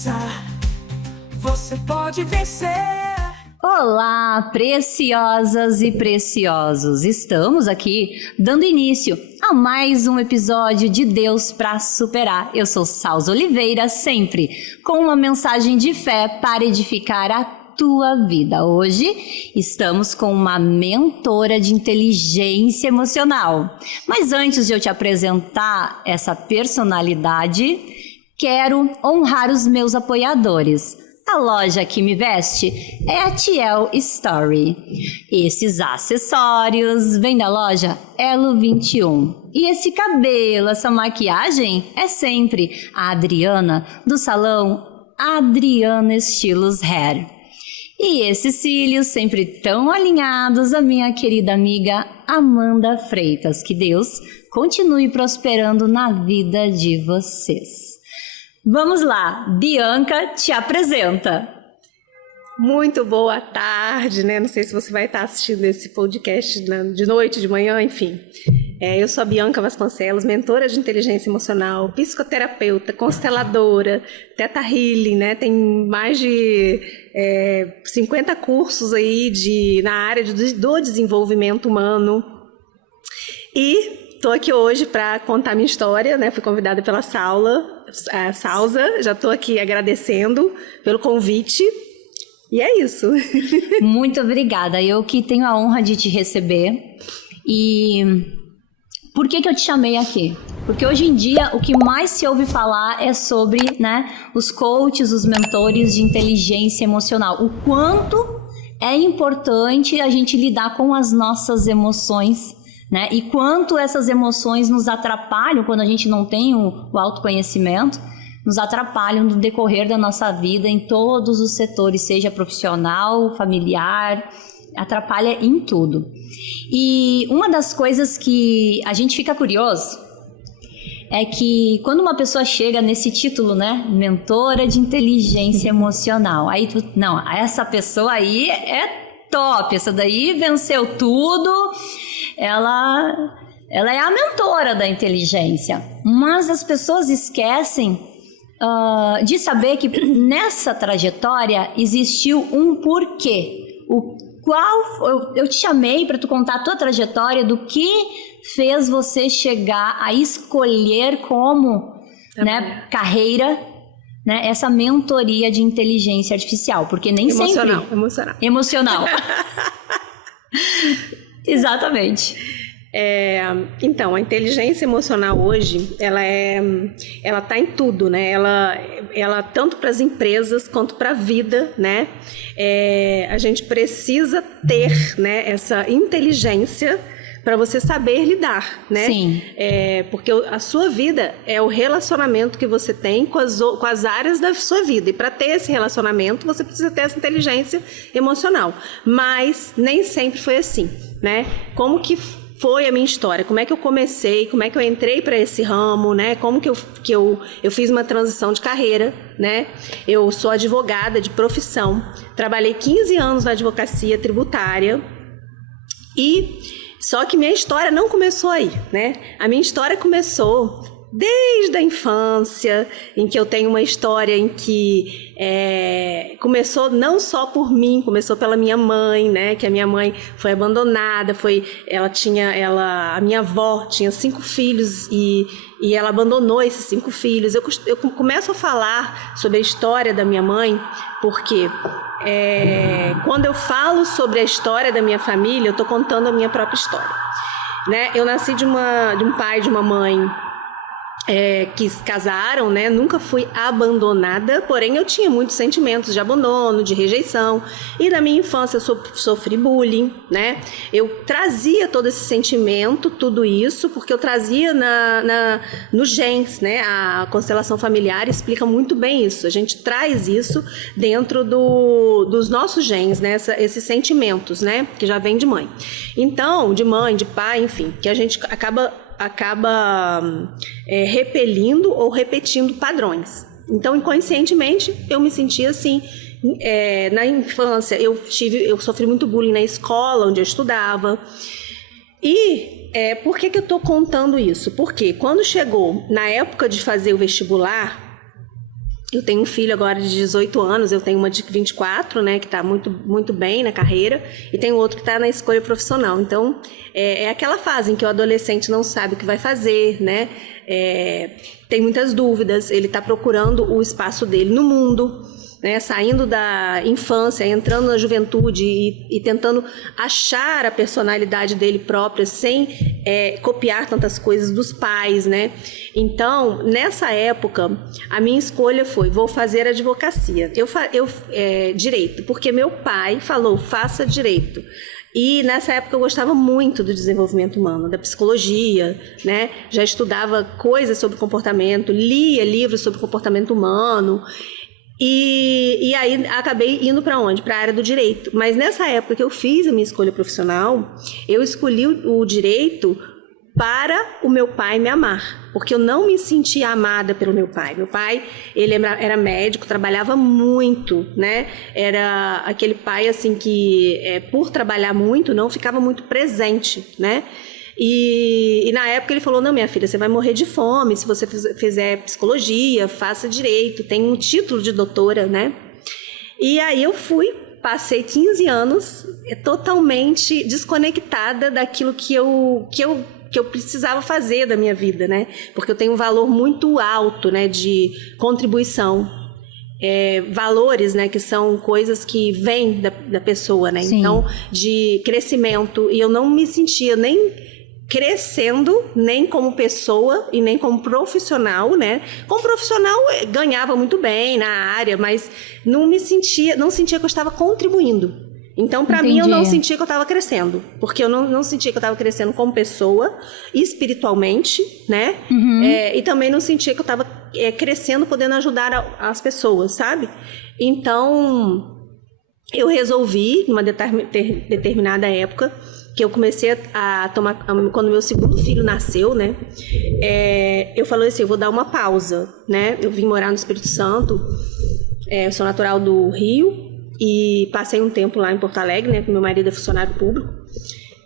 força, você pode vencer. Olá, preciosas e preciosos! Estamos aqui dando início a mais um episódio de Deus para Superar. Eu sou Salza Oliveira, sempre com uma mensagem de fé para edificar a tua vida. Hoje estamos com uma mentora de inteligência emocional. Mas antes de eu te apresentar essa personalidade, quero honrar os meus apoiadores. A loja que me veste é a Tiel Story. Esses acessórios vêm da loja Elo 21. E esse cabelo, essa maquiagem é sempre a Adriana do salão Adriana Estilos Hair. E esses cílios sempre tão alinhados, a minha querida amiga Amanda Freitas. Que Deus continue prosperando na vida de vocês. Vamos lá, Bianca te apresenta. Muito boa tarde, né? Não sei se você vai estar assistindo esse podcast de noite, de manhã, enfim. Eu sou a Bianca Vasconcelos, mentora de inteligência emocional, psicoterapeuta, consteladora, Theta Healing, né? Tem mais de 50 cursos aí na área do desenvolvimento humano. E estou aqui hoje para contar minha história, né? Fui convidada pela Salza, já estou aqui agradecendo pelo convite. E é isso. Muito obrigada. Eu que tenho a honra de te receber. E por que eu te chamei aqui? Porque hoje em dia o que mais se ouve falar é sobre, né, os coaches, os mentores de inteligência emocional. O quanto é importante a gente lidar com as nossas emoções, né? E quanto essas emoções nos atrapalham quando a gente não tem o autoconhecimento, nos atrapalham no decorrer da nossa vida em todos os setores, seja profissional, familiar, atrapalha em tudo. E uma das coisas que a gente fica curioso é que quando uma pessoa chega nesse título, né, mentora de inteligência emocional, aí não, essa pessoa aí é top, essa daí venceu tudo. Ela é a mentora da inteligência, mas as pessoas esquecem de saber que nessa trajetória existiu um porquê. Eu te chamei para tu contar a tua trajetória, do que fez você chegar a escolher como, né, carreira, né, essa mentoria de inteligência artificial, porque nem sempre... Emocional. Exatamente. Então, a inteligência emocional hoje, ela tá em tudo, né? Ela tanto para as empresas quanto para a vida, né? A gente precisa ter, né, essa inteligência para você saber lidar, né? Sim. Porque a sua vida é o relacionamento que você tem com as áreas da sua vida. E para ter esse relacionamento, você precisa ter essa inteligência emocional. Mas nem sempre foi assim, né? Como que foi a minha história? Como é que eu comecei? Como é que eu entrei para esse ramo, né? Como que eu fiz uma transição de carreira, né? Eu sou advogada de profissão. Trabalhei 15 anos na advocacia tributária só que minha história não começou aí, né? A minha história começou desde a infância, em que eu tenho uma história em que começou não só por mim, começou pela minha mãe, né? Que a minha mãe foi abandonada, a minha avó tinha 5 filhos e ela abandonou esses 5 filhos. Eu começo a falar sobre a história da minha mãe porque quando eu falo sobre a história da minha família, eu estou contando a minha própria história, né? Eu nasci de um pai e de uma mãe que se casaram, né? Nunca fui abandonada, porém eu tinha muitos sentimentos de abandono, de rejeição, e na minha infância eu sofri bullying, né? Eu trazia todo esse sentimento, tudo isso, porque eu trazia nos genes, né? A constelação familiar explica muito bem isso. A gente traz isso dentro dos nossos genes, né? Esses sentimentos, né? Que já vem de mãe. Então, de mãe, de pai, enfim, que a gente acaba repelindo ou repetindo padrões. Então, inconscientemente, eu me sentia assim. Na infância, eu sofri muito bullying na escola onde eu estudava. E por que eu estou contando isso? Porque quando chegou na época de fazer o vestibular, Eu tenho um filho agora de 18 anos, eu tenho uma de 24, né, que está muito, muito bem na carreira, e tenho outro que está na escolha profissional. Então, é aquela fase em que o adolescente não sabe o que vai fazer, né, tem muitas dúvidas, ele está procurando o espaço dele no mundo, né, saindo da infância, entrando na juventude e tentando achar a personalidade dele própria sem copiar tantas coisas dos pais, né? Então, nessa época, a minha escolha foi, vou fazer advocacia. Direito, porque meu pai falou, faça direito. E nessa época eu gostava muito do desenvolvimento humano, da psicologia, né? Já estudava coisas sobre comportamento, lia livros sobre comportamento humano. E aí acabei indo para onde? Para a área do direito. Mas nessa época que eu fiz a minha escolha profissional, eu escolhi o direito para o meu pai me amar, porque eu não me sentia amada pelo meu pai. Meu pai, ele era médico, trabalhava muito, né? Era aquele pai assim que, por trabalhar muito, não ficava muito presente, né? E na época ele falou, não, minha filha, você vai morrer de fome se você fizer psicologia, faça direito, tem um título de doutora, né? E aí eu passei 15 anos totalmente desconectada daquilo que eu precisava fazer da minha vida, né? Porque eu tenho um valor muito alto, né, de contribuição. Valores, né, que são coisas que vêm da pessoa, né? Sim. Então, de crescimento. E eu não me sentia nem crescendo, nem como pessoa e nem como profissional, né? Como profissional, ganhava muito bem na área, mas não sentia que eu estava contribuindo. Então, para mim, eu não sentia que eu estava crescendo, porque eu não sentia que eu estava crescendo como pessoa, espiritualmente, né? Uhum. E também não sentia que eu estava crescendo, podendo ajudar as pessoas, sabe? Então, eu resolvi, numa determinada época, que eu comecei a tomar, quando meu segundo filho nasceu, né? Eu falei assim, eu vou dar uma pausa, né? Eu vim morar no Espírito Santo, eu sou natural do Rio e passei um tempo lá em Porto Alegre, né? Porque meu marido é funcionário público.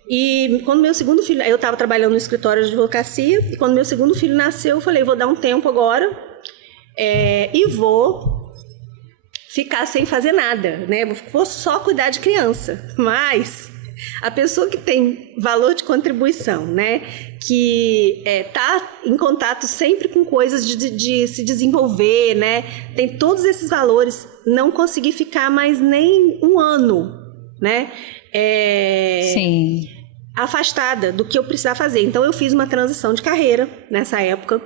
E quando meu segundo filho, eu estava trabalhando no escritório de advocacia, e quando meu segundo filho nasceu, eu falei, vou dar um tempo agora e vou ficar sem fazer nada, né? Vou só cuidar de criança, mas a pessoa que tem valor de contribuição, né, que tá em contato sempre com coisas de se desenvolver, né, tem todos esses valores, não consegui ficar mais nem um ano, né, Sim. afastada do que eu precisava fazer. Então eu fiz uma transição de carreira nessa época.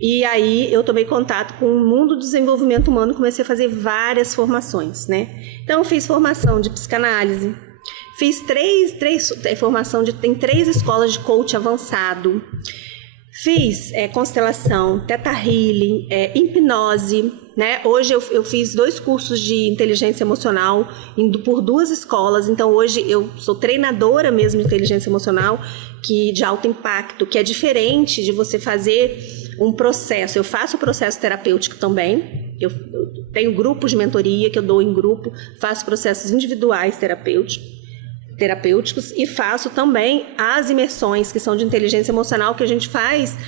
E aí eu tomei contato com o mundo do desenvolvimento humano e comecei a fazer várias formações, né? Então eu fiz formação de psicanálise, fiz tem 3 escolas de coach avançado, fiz constelação, Theta Healing, hipnose, né? Hoje eu fiz 2 cursos de inteligência emocional, indo por 2 escolas, então hoje eu sou treinadora mesmo de inteligência emocional, de alto impacto, que é diferente de você fazer um processo. Eu faço o processo terapêutico também, eu tenho grupos de mentoria que eu dou em grupo, faço processos individuais terapêuticos e faço também as imersões que são de inteligência emocional, que a gente faz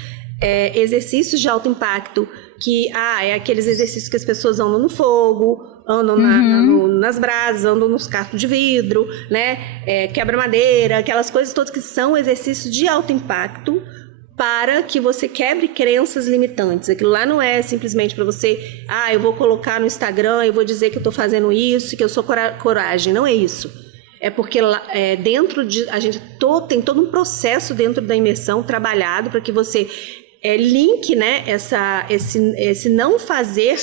exercícios de alto impacto, que é aqueles exercícios que as pessoas andam no fogo, andam nas brasas, andam nos carros de vidro, né? Quebra madeira, aquelas coisas todas que são exercícios de alto impacto para que você quebre crenças limitantes. Aquilo lá não é simplesmente para você, eu vou colocar no Instagram, eu vou dizer que eu estou fazendo isso, que eu sou coragem. Não é isso. É porque a gente tem todo um processo dentro da imersão trabalhado para que você link, né, esse não fazer,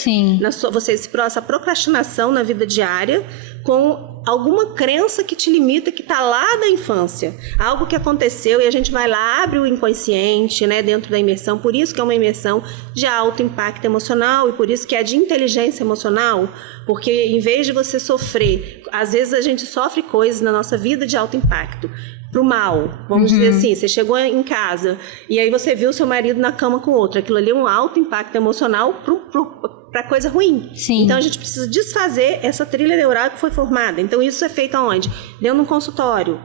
essa procrastinação na vida diária com alguma crença que te limita, que está lá da infância, algo que aconteceu, e a gente vai lá, abre o inconsciente, né, dentro da imersão. Por isso que é uma imersão de alto impacto emocional, e por isso que é de inteligência emocional, porque em vez de você sofrer, às vezes a gente sofre coisas na nossa vida de alto impacto pro mal, vamos dizer assim, você chegou em casa e aí você viu seu marido na cama com outro, aquilo ali é um alto impacto emocional para coisa ruim. Sim. Então a gente precisa desfazer essa trilha neural que foi formada. Então isso é feito aonde? Dentro de um consultório,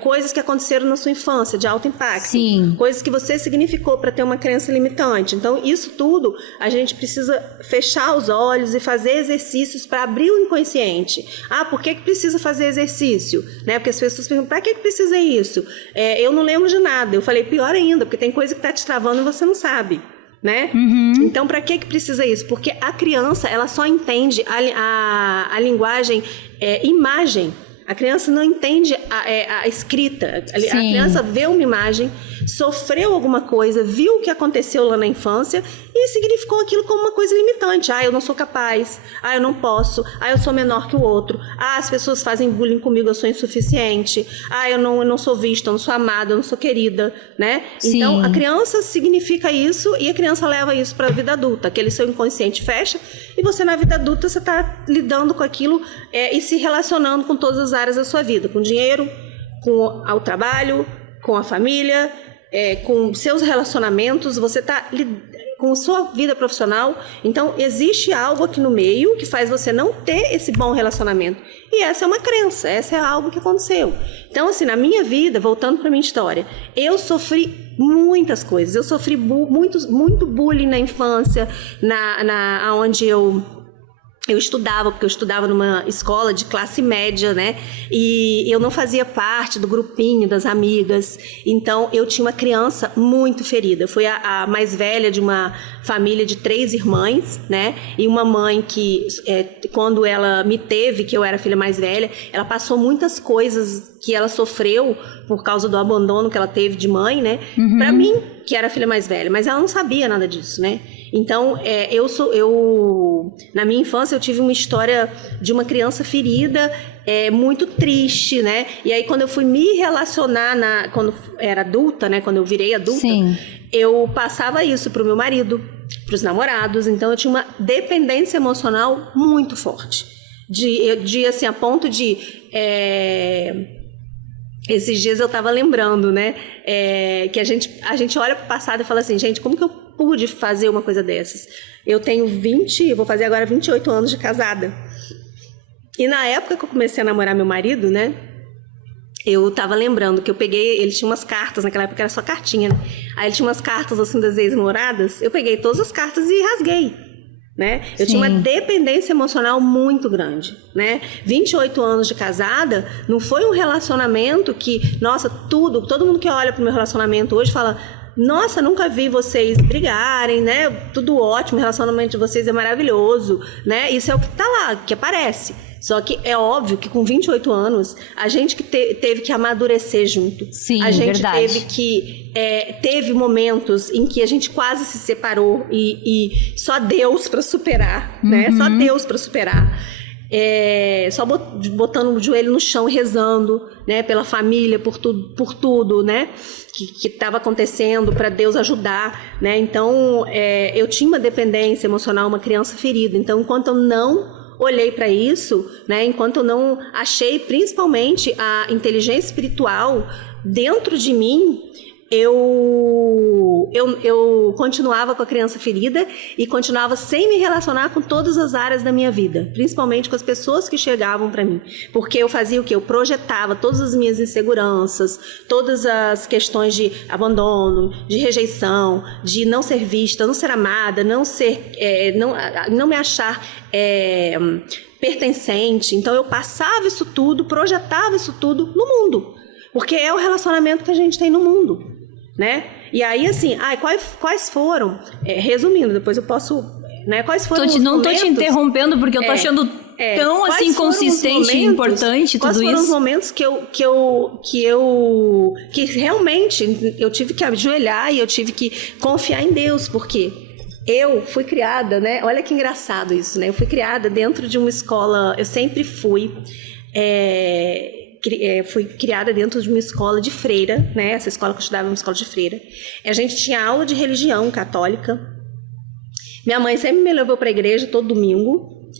coisas que aconteceram na sua infância, de alto impacto. Sim. Coisas que você significou para ter uma crença limitante. Então, isso tudo, a gente precisa fechar os olhos e fazer exercícios para abrir o inconsciente. Ah, por que precisa fazer exercício? Né? Porque as pessoas perguntam, para que precisa isso? Eu não lembro de nada. Eu falei, pior ainda, porque tem coisa que está te travando e você não sabe. Né? Então, para que precisa isso? Porque a criança, ela só entende a linguagem imagem. A criança não entende a escrita. A criança vê uma imagem, sofreu alguma coisa, viu o que aconteceu lá na infância e significou aquilo como uma coisa limitante. Ah, eu não sou capaz. Ah, eu não posso. Ah, eu sou menor que o outro. Ah, as pessoas fazem bullying comigo, eu sou insuficiente. Ah, eu não sou vista, eu não sou amada, eu não sou querida, né? Sim. Então, a criança significa isso e a criança leva isso para a vida adulta. Aquele seu inconsciente fecha e você, na vida adulta, você está lidando com aquilo e se relacionando com todas as áreas da sua vida. Com dinheiro, com o trabalho, com a família, com seus relacionamentos, você está com sua vida profissional. Então, existe algo aqui no meio que faz você não ter esse bom relacionamento. E essa é uma crença, essa é algo que aconteceu. Então, assim, na minha vida, voltando para minha história, eu sofri muitas coisas. Eu sofri muito bullying na infância, onde eu estudava, porque eu estudava numa escola de classe média, né? E eu não fazia parte do grupinho das amigas. Então, eu tinha uma criança muito ferida. Eu fui a mais velha de uma família de 3 irmãs, né? E uma mãe que, quando ela me teve, que eu era a filha mais velha, ela passou muitas coisas que ela sofreu por causa do abandono que ela teve de mãe, né? Pra mim, que era a filha mais velha. Mas ela não sabia nada disso, né? Então, na minha infância, eu tive uma história de uma criança ferida, muito triste, né? E aí, quando eu fui me relacionar, quando era adulta, né? Quando eu virei adulta, Sim. eu passava isso pro meu marido, pros namorados. Então, eu tinha uma dependência emocional muito forte. Assim, a ponto de... Esses dias eu estava lembrando, né? Que a gente olha para o passado e fala assim, gente, como que eu pude fazer uma coisa dessas? Eu tenho vou fazer agora 28 anos de casada. E na época que eu comecei a namorar meu marido, né? Eu estava lembrando que eu peguei, ele tinha umas cartas, naquela época era só cartinha, né? Aí ele tinha umas cartas assim das ex-namoradas, eu peguei todas as cartas e rasguei. Né? Eu tinha uma dependência emocional muito grande, né? 28 anos de casada, não foi um relacionamento que, nossa, todo mundo que olha pro meu relacionamento hoje fala, nossa, nunca vi vocês brigarem, né? Tudo ótimo, o relacionamento de vocês é maravilhoso, né? Isso é o que tá lá, que aparece. Só que é óbvio que com 28 anos, a gente que teve que amadurecer junto. Sim, a gente verdade. teve que... teve momentos em que a gente quase se separou e só Deus para superar, né? Só Deus para superar. Só botando o joelho no chão, rezando, né? Pela família, por tudo, né? Que estava acontecendo, para Deus ajudar, né? Então, eu tinha uma dependência emocional, uma criança ferida. Então, enquanto eu não olhei para isso, né? Enquanto eu não achei principalmente a inteligência espiritual dentro de mim, eu continuava com a criança ferida e continuava sem me relacionar com todas as áreas da minha vida, principalmente com as pessoas que chegavam para mim, porque eu fazia o quê? Eu projetava todas as minhas inseguranças, todas as questões de abandono, de rejeição, de não ser vista, não ser amada, não me achar pertencente. Então eu passava isso tudo, projetava isso tudo no mundo, porque é o relacionamento que a gente tem no mundo, né? E aí, assim, quais foram, resumindo, depois eu posso, né? Quais foram os Não momentos... tô te interrompendo, porque eu tô achando tão, assim, consistente e importante tudo isso. Quais foram os momentos que realmente eu tive que ajoelhar e eu tive que confiar em Deus, porque eu fui criada, né? Olha que engraçado isso, né? Eu fui criada dentro de uma escola, eu sempre fui criada dentro de uma escola de freira, né? Essa escola que eu estudava era uma escola de freira. A gente tinha aula de religião católica. Minha mãe sempre me levou para a igreja todo domingo.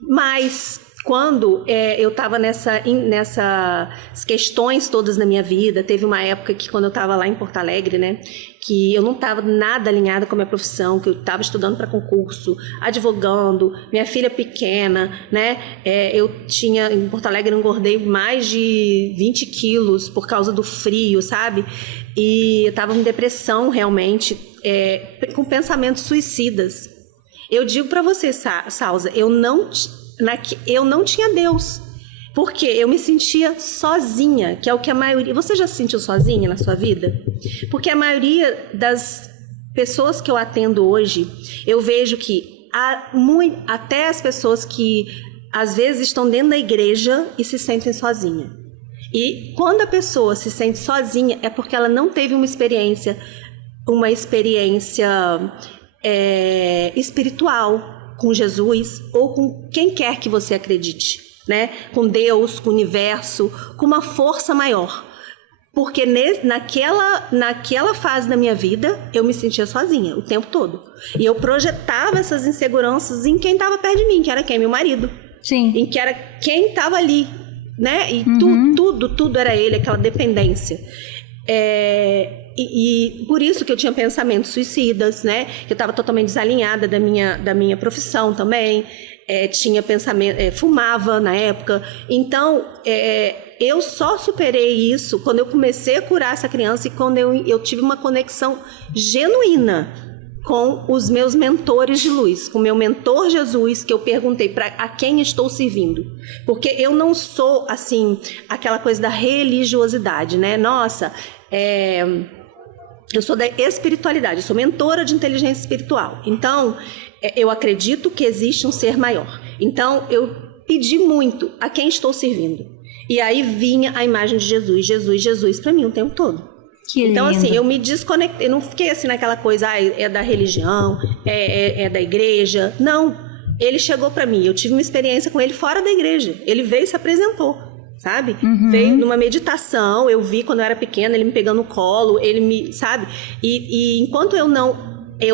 Mas quando eu estava nessas questões todas na minha vida, teve uma época que quando eu estava lá em Porto Alegre, né, que eu não estava nada alinhada com a minha profissão, que eu estava estudando para concurso, advogando, minha filha pequena, né, eu tinha, em Porto Alegre, eu engordei mais de 20 quilos por causa do frio, sabe? E eu estava em depressão realmente, com pensamentos suicidas. Eu digo para você, Salza, eu não tinha Deus, porque eu me sentia sozinha, que é o que a maioria... Você já se sentiu sozinha na sua vida? Porque a maioria das pessoas que eu atendo hoje, eu vejo que até as pessoas que às vezes estão dentro da igreja e se sentem sozinhas. E quando a pessoa se sente sozinha, é porque ela não teve uma experiência espiritual com Jesus ou com quem quer que você acredite, né? Com Deus, com o universo, com uma força maior. Porque naquela fase da minha vida, eu me sentia sozinha o tempo todo. E eu projetava essas inseguranças em quem estava perto de mim, que era quem? Meu marido. Sim. Em que era quem estava ali, né? E tudo era ele, aquela dependência. E por isso que eu tinha pensamentos suicidas, né? Que eu estava totalmente desalinhada da minha profissão também. Tinha pensamento, fumava na época. Então, eu só superei isso quando eu comecei a curar essa criança e quando eu tive uma conexão genuína com os meus mentores de luz, com o meu mentor Jesus, que eu perguntei a quem estou servindo. Porque eu não sou, assim, aquela coisa da religiosidade, né? Nossa, eu sou da espiritualidade, eu sou mentora de inteligência espiritual. Então, eu acredito que existe um ser maior. Então, eu pedi muito a quem estou servindo. E aí vinha a imagem de Jesus, Jesus, Jesus para mim o tempo todo. Que então, lindo. assim, eu me desconectei, eu não fiquei assim naquela coisa, é da religião, é da igreja. Não, ele chegou para mim, eu tive uma experiência com ele fora da igreja. Ele veio e se apresentou, sabe? Veio numa meditação, eu vi quando eu era pequena, ele me pegando no colo, ele me, sabe? E enquanto eu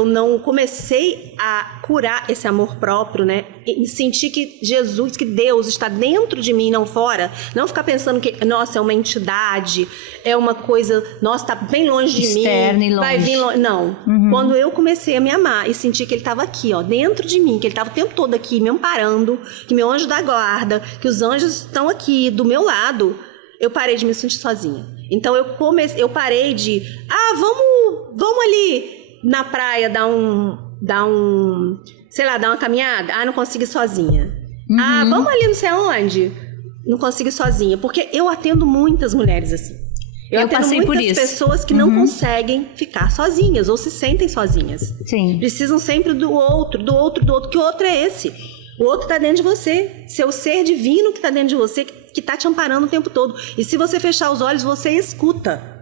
não comecei a curar esse amor próprio, né? E sentir que Jesus, que Deus está dentro de mim, não fora. Não ficar pensando que, nossa, é uma entidade, é uma coisa, nossa, está bem longe de externa mim. E longe. Vai vir longe. Não. Quando eu comecei a me amar e sentir que ele estava aqui, ó, dentro de mim, que ele estava o tempo todo aqui me amparando, que meu anjo da guarda, que os anjos estão aqui do meu lado, eu parei de me sentir sozinha. Então eu parei de, vamos ali na praia dar uma caminhada. Não consigo ir sozinha. Vamos ali não sei aonde. Não consigo ir sozinha. Porque eu atendo muitas mulheres assim. Eu atendo passei por muitas isso. pessoas que não conseguem ficar sozinhas ou se sentem sozinhas. Sim. Precisam sempre do outro. Que o outro é esse. O outro está dentro de você. Seu ser divino que está dentro de você, que está te amparando o tempo todo. E se você fechar os olhos, você escuta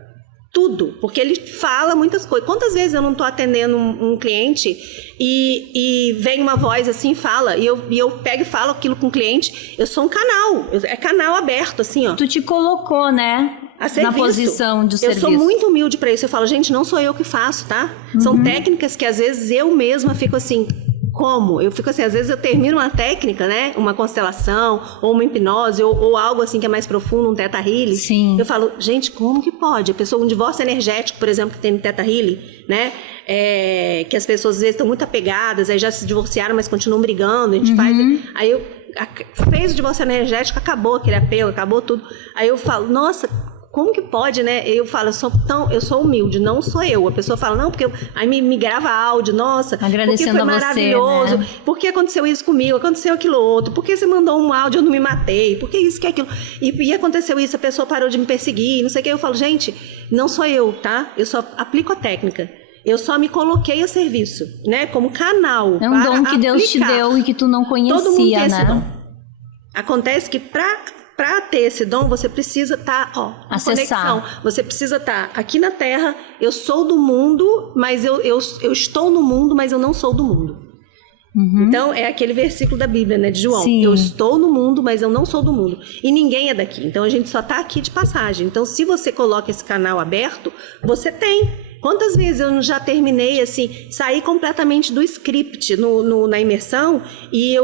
tudo, porque ele fala muitas coisas. Quantas vezes eu não estou atendendo um cliente e vem uma voz assim e fala, e eu pego e falo aquilo com o cliente, eu sou um canal, é canal aberto, assim, ó. Tu te colocou, né? A serviço. Na posição de serviço. Eu sou muito humilde para isso. Eu falo, gente, não sou eu que faço, tá? São técnicas que às vezes eu mesma fico assim, como? Eu fico assim, às vezes eu termino uma técnica, né? Uma constelação, ou uma hipnose, ou algo assim que é mais profundo, um Theta Healing. Sim. Eu falo, gente, como que pode? A pessoa, um divórcio energético, por exemplo, que tem no Theta Healing, né? Que as pessoas às vezes estão muito apegadas, aí já se divorciaram, mas continuam brigando, a gente faz... Aí fez o divórcio energético, acabou aquele apego, acabou tudo. Aí eu falo, nossa... Como que pode, né? Eu falo, eu sou humilde, não sou eu. A pessoa fala, não, porque aí me grava áudio, nossa, agradecendo porque foi a você, maravilhoso, né? Por que aconteceu isso comigo, aconteceu aquilo outro, por que você mandou um áudio e eu não me matei, por que isso, que aquilo, e aconteceu isso, a pessoa parou de me perseguir, não sei o que. Eu falo, gente, não sou eu, tá? Eu só aplico a técnica. Eu só me coloquei a serviço, né? Como canal. É um dom que Deus te deu e que tu não conhecia, todo mundo tem né? esse dom. Acontece que para ter esse dom, você precisa estar, em conexão. Você precisa estar aqui na Terra. Eu sou do mundo, mas eu estou no mundo, mas eu não sou do mundo. Então, é aquele versículo da Bíblia, né, de João. Sim. Eu estou no mundo, mas eu não sou do mundo. E ninguém é daqui. Então, a gente só está aqui de passagem. Então, se você coloca esse canal aberto, você tem. Quantas vezes eu já terminei, assim, saí completamente do script na imersão e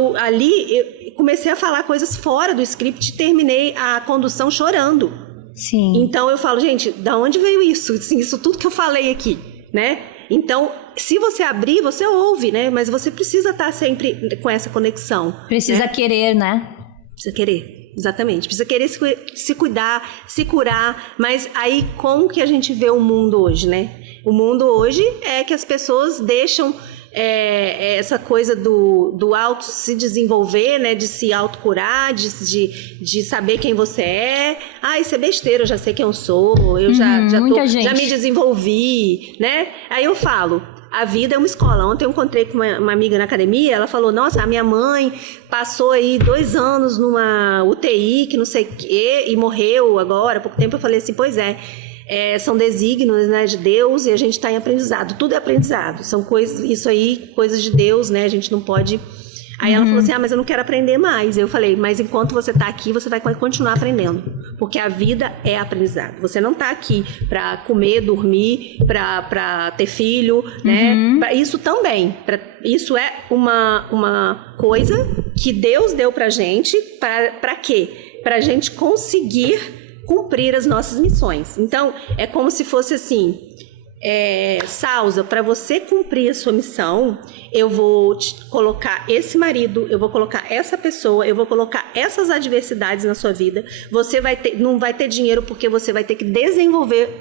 comecei a falar coisas fora do script e terminei a condução chorando. Sim. Então eu falo, gente, da onde veio isso? Assim, isso tudo que eu falei aqui, né? Então, se você abrir, você ouve, né? Mas você precisa estar sempre com essa conexão. Precisa né? querer, né? Precisa querer, exatamente. Precisa querer se cuidar, se curar. Mas aí, como que a gente vê o mundo hoje, né? O mundo hoje é que as pessoas deixam essa coisa do auto se desenvolver, né? De se autocurar, de saber quem você é. Ah, isso é besteira, eu já sei quem eu sou, eu já me desenvolvi, né? Aí eu falo, a vida é uma escola. Ontem eu encontrei com uma amiga na academia, ela falou, nossa, a minha mãe passou aí 2 anos numa UTI, que não sei o quê, e morreu agora, há pouco tempo. Eu falei assim, pois é. São desígnios, né, de Deus, e a gente está em aprendizado. Tudo é aprendizado. São coisas, isso aí, coisas de Deus, né? A gente não pode. Aí ela falou assim: mas eu não quero aprender mais. Eu falei: mas enquanto você está aqui, você vai continuar aprendendo, porque a vida é aprendizado. Você não está aqui para comer, dormir, para ter filho, né? Pra isso também. Isso é uma coisa que Deus deu para gente. Para quê? Para a gente conseguir cumprir as nossas missões. Então, é como se fosse assim, Sausa, para você cumprir a sua missão, eu vou te colocar esse marido, eu vou colocar essa pessoa, eu vou colocar essas adversidades na sua vida. Você não vai ter dinheiro porque você vai ter que desenvolver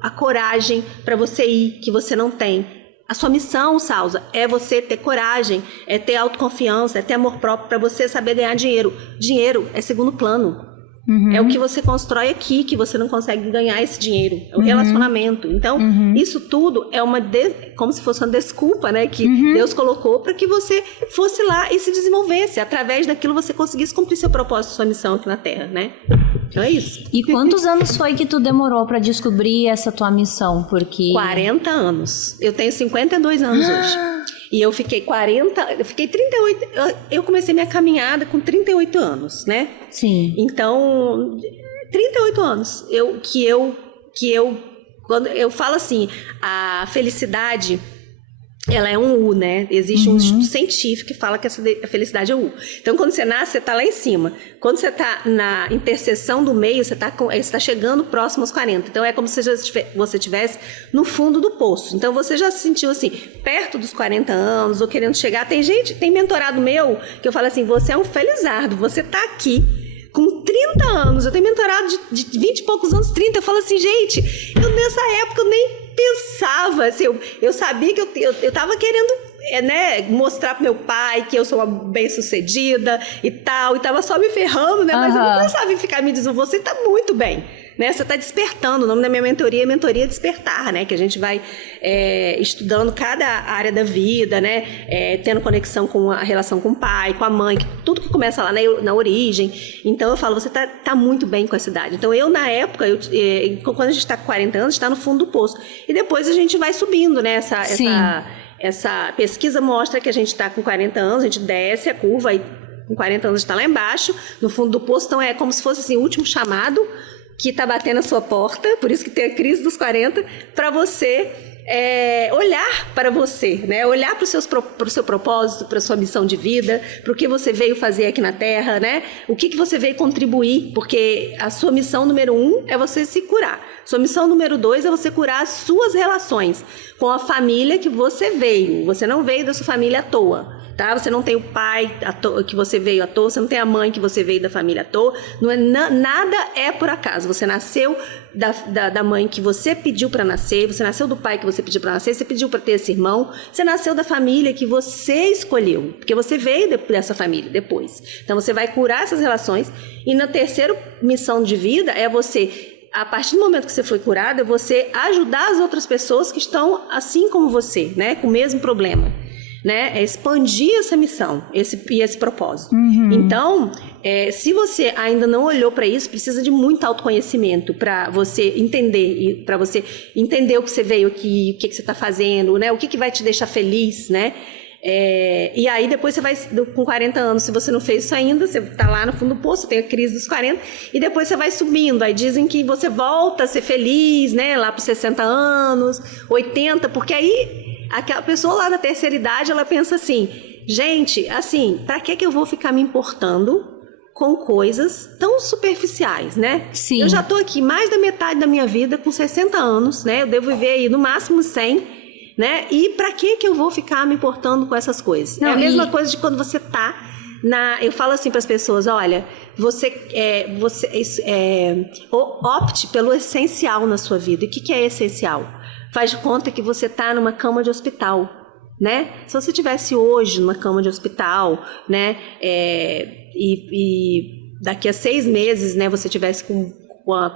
a coragem para você ir, que você não tem. A sua missão, Sausa, é você ter coragem, é ter autoconfiança, é ter amor próprio para você saber ganhar dinheiro. Dinheiro é segundo plano. É o que você constrói aqui, que você não consegue ganhar esse dinheiro. É o relacionamento. Então, isso tudo é como se fosse uma desculpa, né? Que Deus colocou para que você fosse lá e se desenvolvesse. Através daquilo você conseguisse cumprir seu propósito, sua missão aqui na Terra, né? Então é isso. E quantos anos foi que tu demorou para descobrir essa tua missão? Porque 40 anos. Eu tenho 52 anos hoje. E eu fiquei 38, eu comecei minha caminhada com 38 anos, né? Sim. Então, 38 anos, quando eu falo assim, a felicidade, ela é um U, né? Existe um estudo científico que fala que a felicidade é um U. Então, quando você nasce, você está lá em cima. Quando você está na interseção do meio, você está chegando próximo aos 40. Então, é como se você estivesse no fundo do poço. Então, você já se sentiu assim, perto dos 40 anos, ou querendo chegar. Tem mentorado meu, que eu falo assim, você é um felizardo, você está aqui com 30 anos. Eu tenho mentorado de 20 e poucos anos, 30. Eu falo assim, gente, nessa época eu nem pensava, assim, eu sabia que eu tava querendo, né, mostrar pro meu pai que eu sou uma bem-sucedida e tal, e tava só me ferrando, né, mas eu não pensava em ficar me dizendo, você tá muito bem, né, você tá despertando. O nome da minha mentoria é Mentoria Despertar, né, que a gente vai estudando cada área da vida, né, tendo conexão com a relação com o pai, com a mãe, tudo que começa lá na origem. Então eu falo, você tá muito bem com essa idade. Então eu, na época, quando a gente tá com 40 anos, a gente tá no fundo do poço. E depois a gente vai subindo, né, essa pesquisa mostra que a gente está com 40 anos, a gente desce a curva e com 40 anos a gente está lá embaixo, no fundo do poço. Então é como se fosse assim, o último chamado que está batendo a sua porta, por isso que tem a crise dos 40, para você olhar para você, né? Olhar para o seu propósito, para a sua missão de vida, para o que você veio fazer aqui na Terra, né? O que você veio contribuir, porque a sua missão número 1 é você se curar. Sua missão número 2 é você curar as suas relações com a família que você veio. Você não veio da sua família à toa. Tá? Você não tem o pai que você veio à toa, você não tem a mãe que você veio da família à toa. Nada é por acaso. Você nasceu da mãe que você pediu para nascer, você nasceu do pai que você pediu para nascer, você pediu para ter esse irmão, você nasceu da família que você escolheu, porque você veio dessa família depois. Então você vai curar essas relações. E na terceira missão de vida é você, a partir do momento que você foi curado, é você ajudar as outras pessoas que estão assim como você, né, com o mesmo problema. Né? É expandir essa missão esse propósito. Então, se você ainda não olhou para isso, precisa de muito autoconhecimento para você entender, para você entender o que você veio aqui, o que você está fazendo, né? O que vai te deixar feliz, né? E aí depois você vai, com 40 anos, se você não fez isso ainda, você está lá no fundo do poço, tem a crise dos 40, e depois você vai subindo. Aí dizem que você volta a ser feliz, né? Lá para os 60 anos, 80, porque aí aquela pessoa lá na terceira idade, ela pensa assim, gente, assim, pra que eu vou ficar me importando com coisas tão superficiais, né? Sim. Eu já tô aqui mais da metade da minha vida, com 60 anos, né? Eu devo viver aí no máximo 100, né? E pra que eu vou ficar me importando com essas coisas? Não, é a mesma coisa de quando você tá eu falo assim para as pessoas, olha, opte pelo essencial na sua vida. E o que é essencial? Faz de conta que você está numa cama de hospital, né? Se você estivesse hoje numa cama de hospital, né? E daqui a 6 meses, né? Você tivesse com a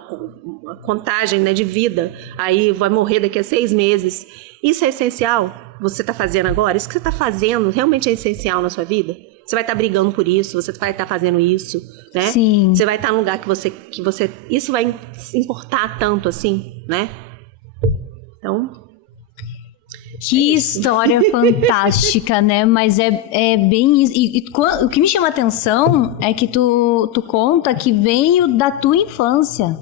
contagem, né, de vida, aí vai morrer daqui a 6 meses. Isso é essencial? Você está fazendo agora? Isso que você está fazendo realmente é essencial na sua vida? Você vai estar brigando por isso, você vai estar fazendo isso, né? Sim. Você vai estar num lugar que você... Isso vai importar tanto assim, né? Então... Que história fantástica, né? Mas é bem isso. O que me chama a atenção é que tu conta que veio da tua infância.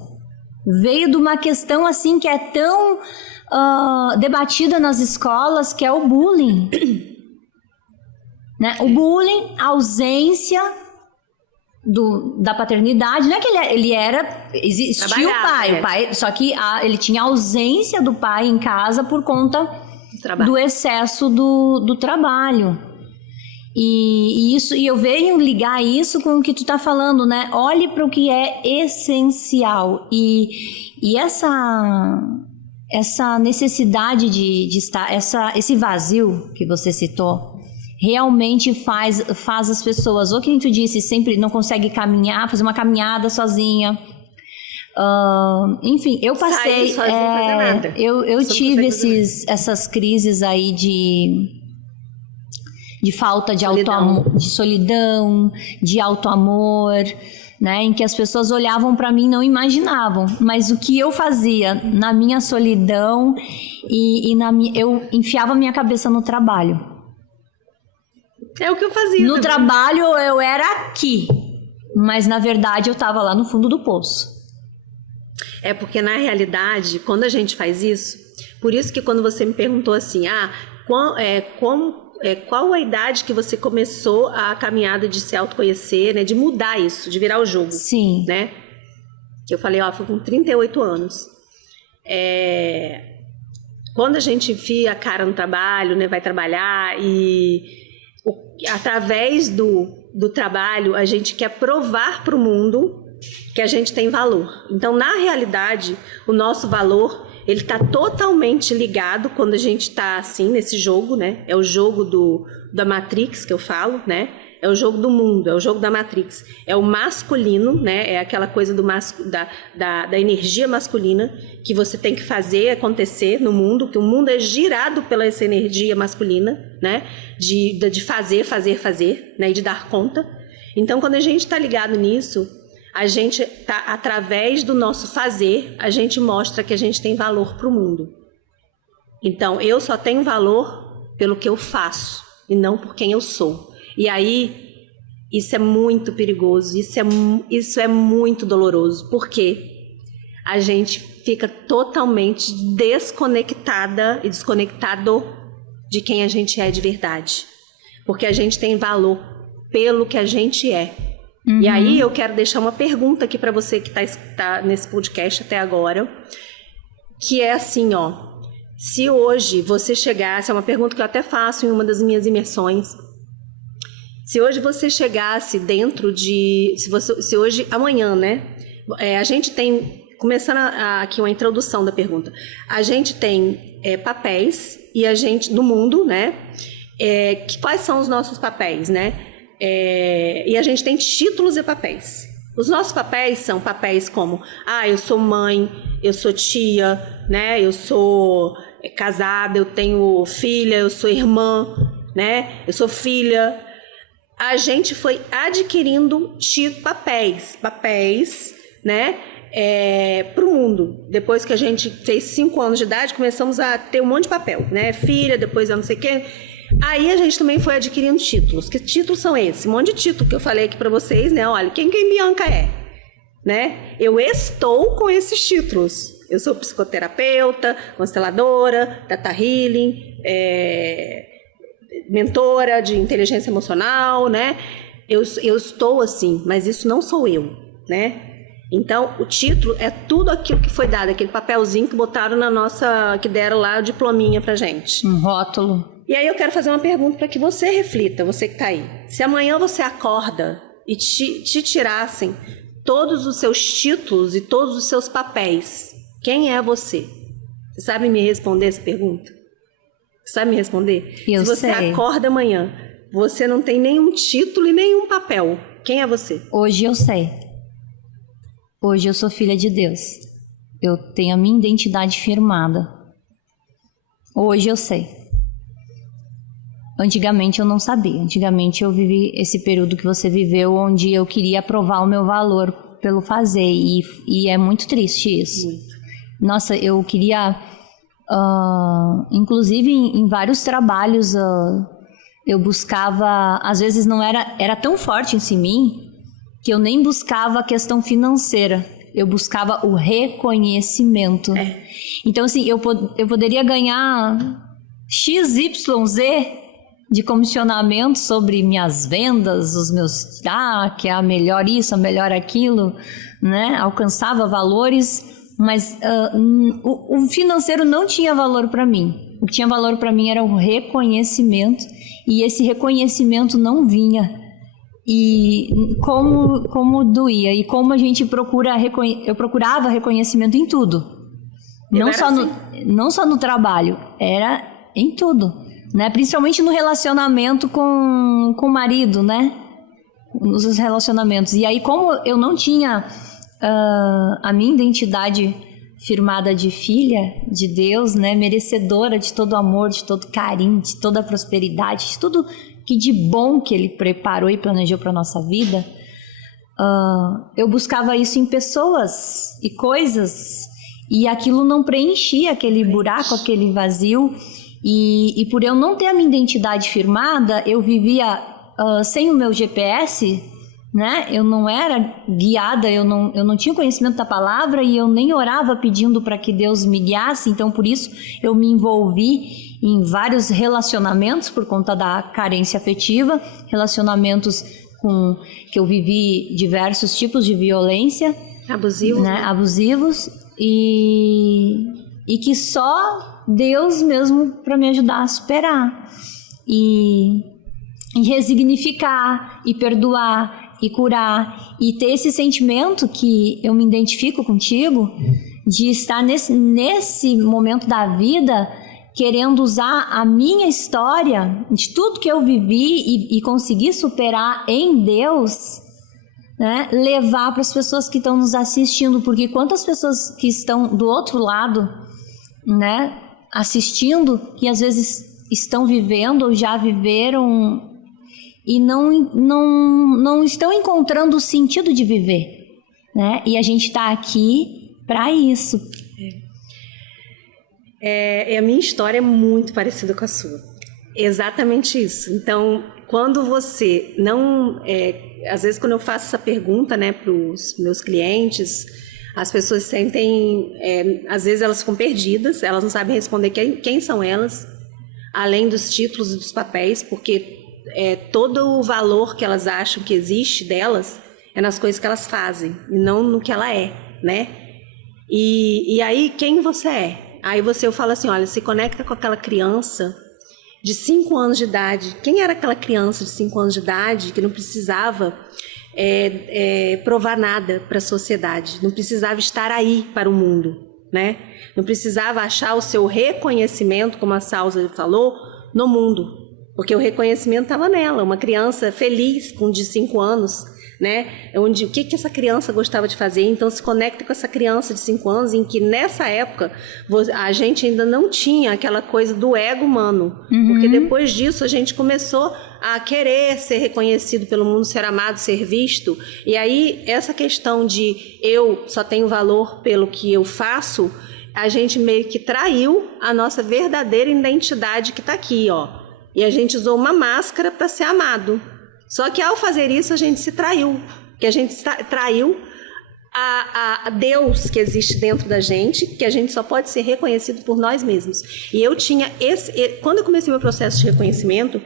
Veio de uma questão assim que é tão debatida nas escolas, que é o bullying. Né? O bullying, a ausência da paternidade, não é que ele era... Existia o pai, só que ele tinha a ausência do pai em casa por conta do excesso do trabalho. E eu venho ligar isso com o que tu tá falando, né? Olhe para o que é essencial. E essa necessidade de estar... Esse vazio que você citou... realmente faz as pessoas, ou que tu disse, sempre não consegue caminhar, fazer uma caminhada sozinha. Enfim, eu passei... Sair sozinha, fazer nada. Eu tive essas crises aí de falta de autoamor, de solidão, de autoamor, né, em que as pessoas olhavam para mim e não imaginavam. Mas o que eu fazia na minha solidão eu enfiava minha cabeça no trabalho. É o que eu fazia. No trabalho eu era aqui, mas na verdade eu estava lá no fundo do poço. É porque na realidade, quando a gente faz isso, por isso que quando você me perguntou assim, qual a idade que você começou a caminhada de se autoconhecer, né, de mudar isso, de virar o jogo? Sim. Né? Eu falei, foi com 38 anos. Quando a gente enfia a cara no trabalho, né, vai trabalhar e através do trabalho a gente quer provar para o mundo que a gente tem valor. Então, na realidade, o nosso valor ele está totalmente ligado quando a gente está assim nesse jogo, né? É o jogo da Matrix que eu falo, né? É o jogo do mundo, é o jogo da Matrix. É o masculino, né? É aquela coisa da energia masculina que você tem que fazer acontecer no mundo, que o mundo é girado pela essa energia masculina, né? De fazer, né? E de dar conta. Então, quando a gente está ligado nisso, a gente tá, através do nosso fazer, a gente mostra que a gente tem valor para o mundo. Então, eu só tenho valor pelo que eu faço e não por quem eu sou. E aí, isso é muito perigoso, isso é muito doloroso, porque a gente fica totalmente desconectada e desconectado de quem a gente é de verdade. Porque a gente tem valor pelo que a gente é. Uhum. E aí eu quero deixar uma pergunta aqui para você que tá nesse podcast até agora, que é assim, se hoje você chegasse, é uma pergunta que eu até faço em uma das minhas imersões, se hoje você chegasse dentro de, se hoje, amanhã, né, a gente tem, começando aqui uma introdução da pergunta, a gente tem papéis e a gente, no mundo, né, quais são os nossos papéis, né? E a gente tem títulos e papéis. Os nossos papéis são papéis como eu sou mãe, eu sou tia, né? Eu sou casada, eu tenho filha, eu sou irmã, né? Eu sou filha. A gente foi adquirindo papéis, né? Para o mundo. Depois que a gente fez 5 anos de idade, começamos a ter um monte de papel, né? Filha, depois eu não sei o quê. Aí a gente também foi adquirindo títulos. Que títulos são esses? Um monte de título que eu falei aqui para vocês, né? Olha, quem Bianca é, né? Eu estou com esses títulos. Eu sou psicoterapeuta, consteladora, Tata Healing, mentora de inteligência emocional, né? Eu estou assim, mas isso não sou eu, né? Então, o título é tudo aquilo que foi dado, aquele papelzinho que botaram que deram lá o diplominha pra gente. Um rótulo. E aí eu quero fazer uma pergunta para que você reflita, você que tá aí. Se amanhã você acorda e te tirassem todos os seus títulos e todos os seus papéis, quem é você? Você sabe me responder essa pergunta? Você sabe me responder? Eu Se você sei. acorda amanhã, você não tem nenhum título e nenhum papel. Quem é você? Hoje eu sei. Hoje eu sou filha de Deus. Eu tenho a minha identidade firmada. Hoje eu sei. Antigamente eu não sabia. Antigamente eu vivi esse período que você viveu, onde eu queria provar o meu valor pelo fazer. E é muito triste isso. Muito. Nossa, eu queria... inclusive em vários trabalhos eu buscava... Às vezes não era tão forte em mim que eu nem buscava a questão financeira. Eu buscava o reconhecimento. Então, assim, eu poderia ganhar XYZ de comissionamento sobre minhas vendas, os meus... que é a melhor isso, a melhor aquilo, né? Alcançava valores, mas o financeiro não tinha valor para mim. O que tinha valor para mim era o reconhecimento, e esse reconhecimento não vinha. E como doía, e como a gente eu procurava reconhecimento em tudo. Não só no trabalho, era em tudo, né? Principalmente no relacionamento com o marido, né? Nos relacionamentos. E aí, como eu não tinha a minha identidade firmada de filha de Deus, né? Merecedora de todo amor, de todo carinho, de toda prosperidade, de tudo que de bom que Ele preparou e planejou para a nossa vida, eu buscava isso em pessoas e coisas, e aquilo não preenchia aquele buraco, aquele vazio, e por eu não ter a minha identidade firmada, eu vivia sem o meu GPS, né? Eu não era guiada, eu não tinha conhecimento da palavra, e eu nem orava pedindo para que Deus me guiasse. Então por isso eu me envolvi em vários relacionamentos por conta da carência afetiva, relacionamentos que eu vivi diversos tipos de violência, abusivos, e que só Deus mesmo para me ajudar a superar e resignificar e perdoar e curar, e ter esse sentimento que eu me identifico contigo, de estar nesse momento da vida querendo usar a minha história, de tudo que eu vivi e conseguir superar em Deus, né? Levar para as pessoas que estão nos assistindo, porque quantas pessoas que estão do outro lado, né, assistindo, que às vezes estão vivendo ou já viveram e não estão encontrando o sentido de viver, né? E a gente está aqui para isso. A minha história é muito parecida com a sua. Exatamente isso. Então, quando você não... às vezes, quando eu faço essa pergunta, né, para os meus clientes, as pessoas sentem... às vezes, elas ficam perdidas, elas não sabem responder quem são elas, além dos títulos e dos papéis, porque todo o valor que elas acham que existe delas é nas coisas que elas fazem, e não no que ela é, né? E aí, quem você é? Aí eu falo assim, olha, se conecta com aquela criança de 5 anos de idade. Quem era aquela criança de 5 anos de idade que não precisava provar nada para a sociedade, não precisava estar aí para o mundo, né? Não precisava achar o seu reconhecimento, como a Salsa falou, no mundo, porque o reconhecimento estava nela, uma criança feliz de 5 anos, né? O que essa criança gostava de fazer. Então se conecta com essa criança de 5 anos, em que nessa época a gente ainda não tinha aquela coisa do ego humano, porque depois disso a gente começou a querer ser reconhecido pelo mundo, ser amado, ser visto, e aí essa questão de eu só tenho valor pelo que eu faço, a gente meio que traiu a nossa verdadeira identidade que está aqui, ó, e a gente usou uma máscara para ser amado. Só que ao fazer isso a gente se traiu, porque a gente traiu a Deus que existe dentro da gente, que a gente só pode ser reconhecido por nós mesmos. E eu tinha quando eu comecei meu processo de reconhecimento,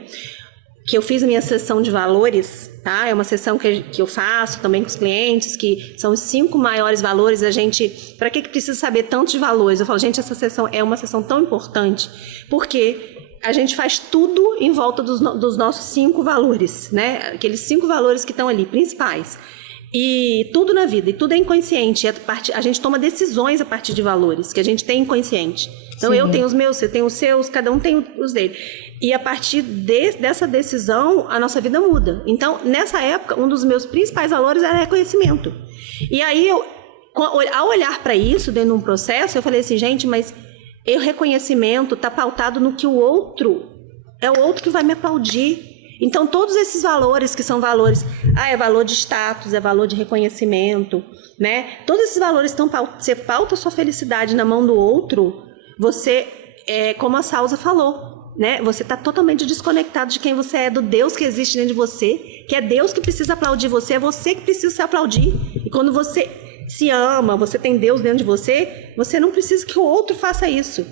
que eu fiz a minha sessão de valores, tá? É uma sessão que eu faço também com os clientes, que são os 5 maiores valores. Para que precisa saber tanto de valores? Eu falo, gente, essa sessão é uma sessão tão importante, porque a gente faz tudo em volta dos nossos 5 valores, né? Aqueles 5 valores que estão ali, principais. E tudo na vida, e tudo é inconsciente. A gente toma decisões a partir de valores que a gente tem inconsciente. Então, eu tenho os meus, você tem os seus, cada um tem os dele. E a partir dessa decisão, a nossa vida muda. Então, nessa época, um dos meus principais valores era reconhecimento. E aí, ao olhar para isso, dentro de um processo, eu falei assim, gente, mas o reconhecimento está pautado no que o outro que vai me aplaudir. Então, todos esses valores que são valores, é valor de status, é valor de reconhecimento, né? Todos esses valores você pauta a sua felicidade na mão do outro, você, como a Salza falou, né? Você está totalmente desconectado de quem você é, do Deus que existe dentro de você, que é Deus que precisa aplaudir você, é você que precisa se aplaudir. E quando você se ama, você tem Deus dentro de você, você não precisa que o outro faça isso,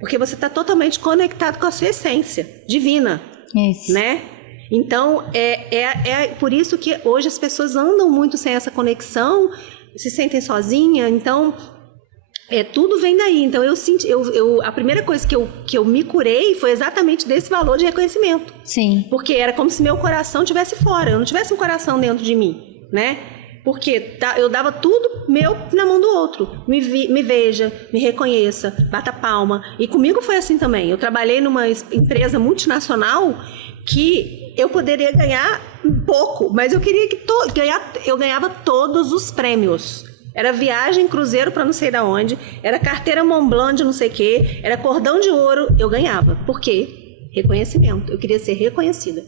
porque você está totalmente conectado com a sua essência divina, Isso. né? Então, é por isso que hoje as pessoas andam muito sem essa conexão, se sentem sozinhas. Então, tudo vem daí. Então, a primeira coisa que eu me curei foi exatamente desse valor de reconhecimento. Sim. Porque era como se meu coração estivesse fora, eu não tivesse um coração dentro de mim, né? Porque eu dava tudo meu na mão do outro. Me veja, me reconheça, bata palma. E comigo foi assim também. Eu trabalhei numa empresa multinacional que eu poderia ganhar pouco, mas eu queria eu ganhava todos os prêmios. Era viagem, cruzeiro para não sei de onde, era carteira Montblanc de não sei o quê, era cordão de ouro, eu ganhava. Por quê? Reconhecimento. Eu queria ser reconhecida.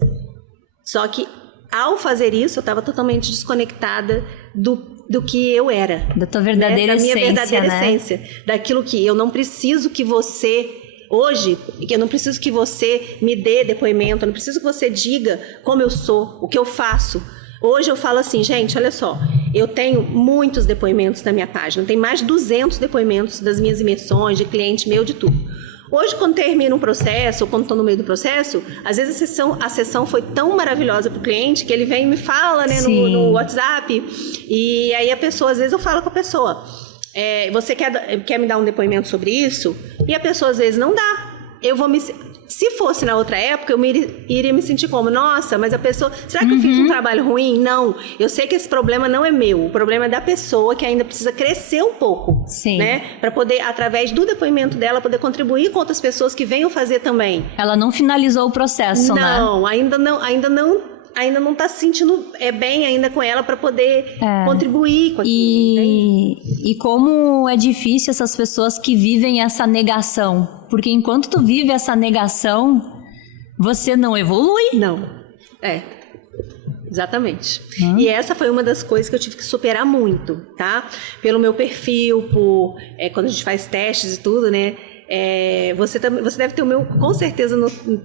Só que, ao fazer isso, eu estava totalmente desconectada do que eu era. Da tua verdadeira essência, da minha verdadeira né? essência. Daquilo que eu não preciso que você... Hoje, eu não preciso que você me dê depoimento, eu não preciso que você diga como eu sou, o que eu faço. Hoje eu falo assim, gente, olha só, eu tenho muitos depoimentos na minha página, tem mais de 200 depoimentos das minhas imersões, de cliente meu, de tudo. Hoje, quando termina um processo, ou quando estou no meio do processo, às vezes a sessão foi tão maravilhosa para o cliente que ele vem e me fala, né, no WhatsApp, e aí a pessoa, às vezes eu falo com a pessoa, você quer me dar um depoimento sobre isso? E a pessoa às vezes não dá. Se fosse na outra época, eu iria me sentir como, nossa, mas a pessoa... Será que eu fiz um trabalho ruim? Não. Eu sei que esse problema não é meu. O problema é da pessoa que ainda precisa crescer um pouco. Sim. Né? Para poder, através do depoimento dela, poder contribuir com outras pessoas que venham fazer também. Ela não finalizou o processo, né? Não, ainda não está se sentindo bem ainda com ela para poder contribuir com aquilo. E como é difícil essas pessoas que vivem essa negação. Porque enquanto tu vive essa negação, você não evolui. Não, exatamente. E essa foi uma das coisas que eu tive que superar muito, tá? Pelo meu perfil, quando a gente faz testes e tudo, né? Você deve ter o meu, com certeza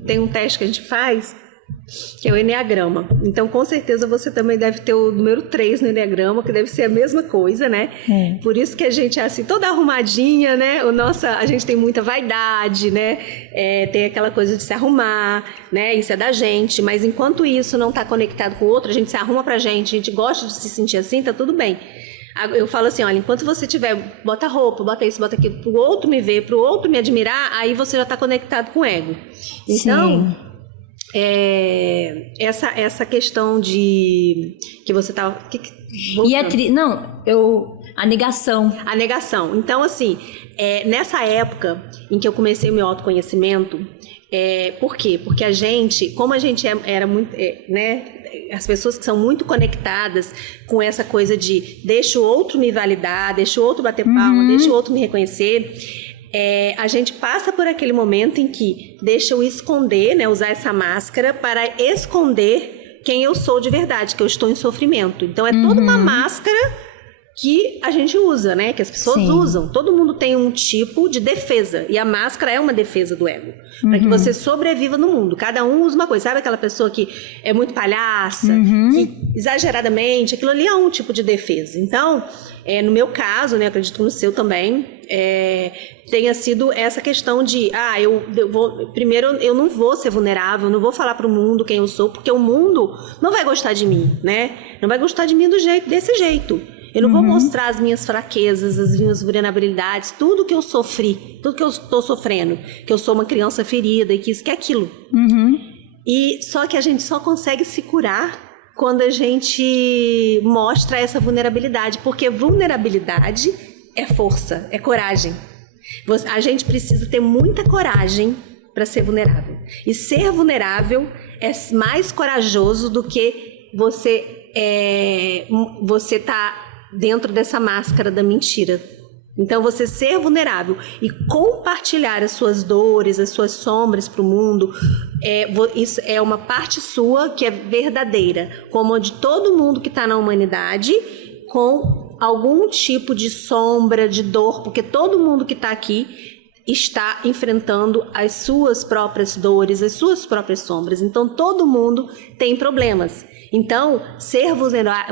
tem um teste que a gente faz, que é o Enneagrama. Então, com certeza, você também deve ter o número 3 no Enneagrama, que deve ser a mesma coisa, né? Por isso que a gente é assim, toda arrumadinha, né? A gente tem muita vaidade, né? Tem aquela coisa de se arrumar, né? Isso é da gente. Mas enquanto isso não está conectado com o outro, a gente se arruma pra gente, a gente gosta de se sentir assim, tá tudo bem. Eu falo assim, olha, enquanto você tiver, bota roupa, bota isso, bota aquilo, pro outro me ver, pro outro me admirar, aí você já tá conectado com o ego. Então... Sim. Essa questão de que você estava... A negação. A negação. Então, assim, nessa época em que eu comecei o meu autoconhecimento, por quê? Porque como a gente era muito... né? As pessoas que são muito conectadas com essa coisa de deixa o outro me validar, deixa o outro bater palma, deixa o outro me reconhecer... a gente passa por aquele momento em que deixa eu esconder, né, usar essa máscara para esconder quem eu sou de verdade, que eu estou em sofrimento. Então, é toda uma máscara que a gente usa, né? Que as pessoas Sim. usam. Todo mundo tem um tipo de defesa. E a máscara é uma defesa do ego. Para que você sobreviva no mundo. Cada um usa uma coisa. Sabe aquela pessoa que é muito palhaça? Que exageradamente... Aquilo ali é um tipo de defesa. Então, no meu caso, né? Acredito que no seu também... tenha sido essa questão de... primeiro, eu não vou ser vulnerável. Não vou falar para o mundo quem eu sou. Porque o mundo não vai gostar de mim, né? Não vai gostar de mim desse jeito. Eu não vou mostrar as minhas fraquezas, as minhas vulnerabilidades, tudo que eu sofri, tudo que eu estou sofrendo, que eu sou uma criança ferida e que isso, que aquilo. E só que a gente só consegue se curar quando a gente mostra essa vulnerabilidade, porque vulnerabilidade é força, é coragem. A gente precisa ter muita coragem para ser vulnerável. E ser vulnerável é mais corajoso do que você tá dentro dessa máscara da mentira. Então, você ser vulnerável e compartilhar as suas dores, as suas sombras para o mundo, isso é uma parte sua que é verdadeira, como a de todo mundo que está na humanidade, com algum tipo de sombra, de dor, porque todo mundo que está aqui está enfrentando as suas próprias dores, as suas próprias sombras. Então, todo mundo tem problemas. Então, ser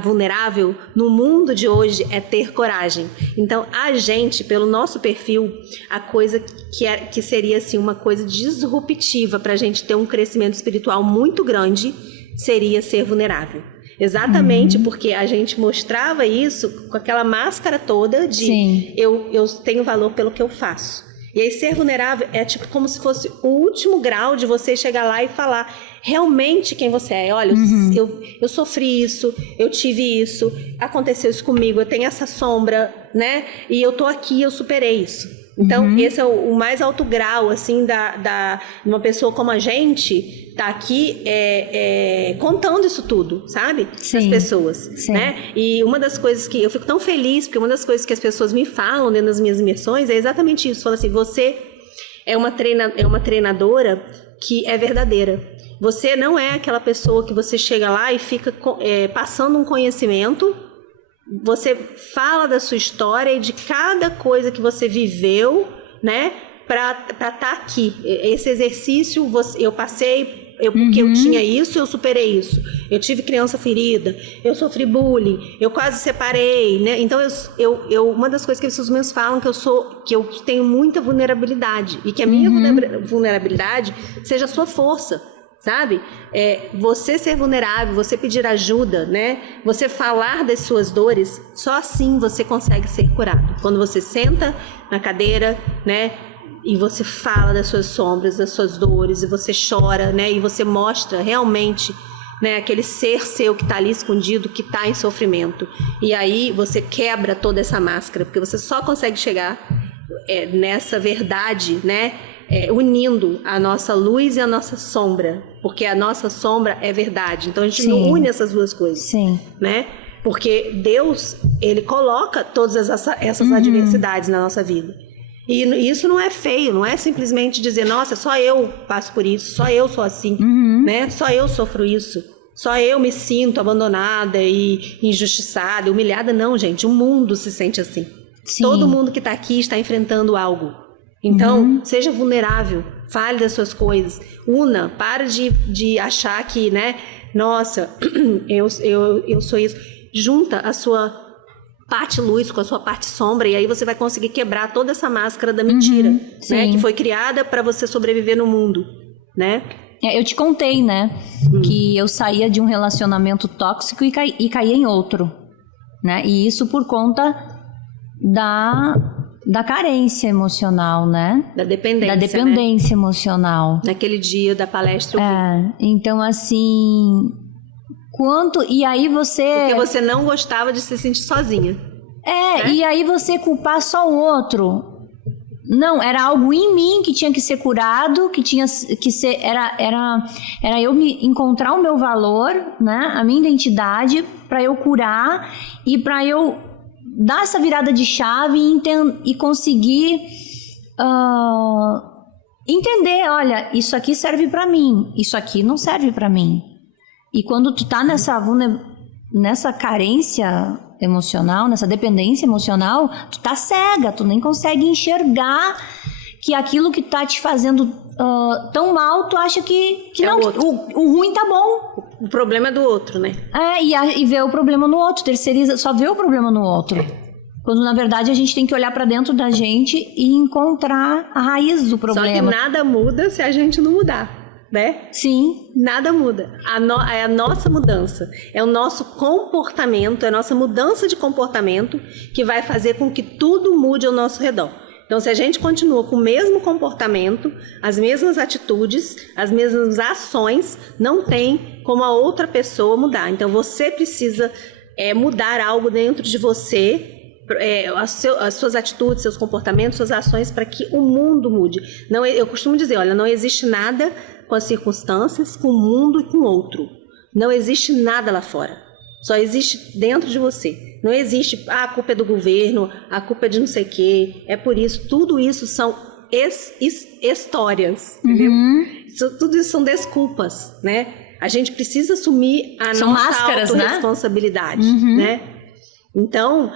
vulnerável no mundo de hoje é ter coragem. Então, a gente, pelo nosso perfil, a coisa que seria assim, uma coisa disruptiva para a gente ter um crescimento espiritual muito grande, seria ser vulnerável. Exatamente porque a gente mostrava isso com aquela máscara toda de eu tenho valor pelo que eu faço. E aí ser vulnerável é tipo como se fosse o último grau de você chegar lá e falar realmente quem você é. Olha, eu sofri isso, eu tive isso, aconteceu isso comigo, eu tenho essa sombra, né? E eu tô aqui, eu superei isso. Então, esse é o mais alto grau, assim, de uma pessoa como a gente tá aqui contando isso tudo, sabe? As pessoas, né? E uma das coisas que eu fico tão feliz, porque uma das coisas que as pessoas me falam dentro das minhas imersões é exatamente isso. Fala assim, você é uma treinadora que é verdadeira. Você não é aquela pessoa que você chega lá e fica passando um conhecimento. Você fala da sua história e de cada coisa que você viveu, né, para estar aqui. Esse exercício, eu passei, porque eu tinha isso, eu superei isso. Eu tive criança ferida, eu sofri bullying, eu quase separei, né? Então, uma das coisas que as pessoas meus falam que eu tenho muita vulnerabilidade e que a minha vulnerabilidade seja a sua força. Sabe? Você ser vulnerável, você pedir ajuda, né? Você falar das suas dores, só assim você consegue ser curado. Quando você senta na cadeira, né? E você fala das suas sombras, das suas dores, e você chora, né? E você mostra realmente, né, aquele ser seu que está ali escondido, que está em sofrimento. E aí você quebra toda essa máscara, porque você só consegue chegar nessa verdade, né? Unindo a nossa luz e a nossa sombra, porque a nossa sombra é verdade. Então a gente não une essas duas coisas, né? Porque Deus, ele coloca todas essas adversidades na nossa vida. E isso não é feio, não é simplesmente dizer, nossa, só eu passo por isso, só eu sou assim, né? Só eu sofro isso, só eu me sinto abandonada e injustiçada, humilhada. Não, gente, o mundo se sente assim. Todo mundo que está aqui está enfrentando algo. Então, seja vulnerável, fale das suas coisas, para de achar que, né, nossa, eu sou isso. Junta a sua parte luz com a sua parte sombra e aí você vai conseguir quebrar toda essa máscara da mentira, né, que foi criada para você sobreviver no mundo, né? Eu te contei, né, que eu saía de um relacionamento tóxico e caía em outro, né, e isso por conta da carência emocional, né? Da dependência. Da dependência, né, emocional. Naquele dia da palestra. Então assim, e aí você... Porque você não gostava de se sentir sozinha. Né? E aí você culpar só o outro. Não, era algo em mim que tinha que ser curado, que tinha que ser... Era eu me encontrar o meu valor, né? A minha identidade, para eu curar e para eu dar essa virada de chave e conseguir entender, olha, isso aqui serve pra mim, isso aqui não serve pra mim. E quando tu tá nessa nessa carência emocional, nessa dependência emocional, tu tá cega, tu nem consegue enxergar que aquilo que tá te fazendo tão mal, tu acha que É não, o que outro. o ruim tá bom. O problema é do outro, né? E vê o problema no outro, terceiriza, só vê o problema no outro. Quando, na verdade, a gente tem que olhar pra dentro da gente e encontrar a raiz do problema. Só que nada muda se a gente não mudar, né? Sim. Nada muda. É a nossa mudança. É o nosso comportamento, é a nossa mudança de comportamento que vai fazer com que tudo mude ao nosso redor. Então, se a gente continua com o mesmo comportamento, as mesmas atitudes, as mesmas ações, não tem como a outra pessoa mudar. Então, você precisa mudar algo dentro de você, as suas atitudes, seus comportamentos, suas ações, para que o mundo mude. Não, eu costumo dizer, olha, não existe nada com as circunstâncias, com o mundo e com o outro. Não existe nada lá fora. Só existe dentro de você. Não existe, a culpa é do governo, a culpa é de não sei o quê. É por isso, tudo isso são histórias, entendeu? Tudo isso são desculpas, né? A gente precisa assumir a São nossa máscaras, né? autorresponsabilidade, né? Então,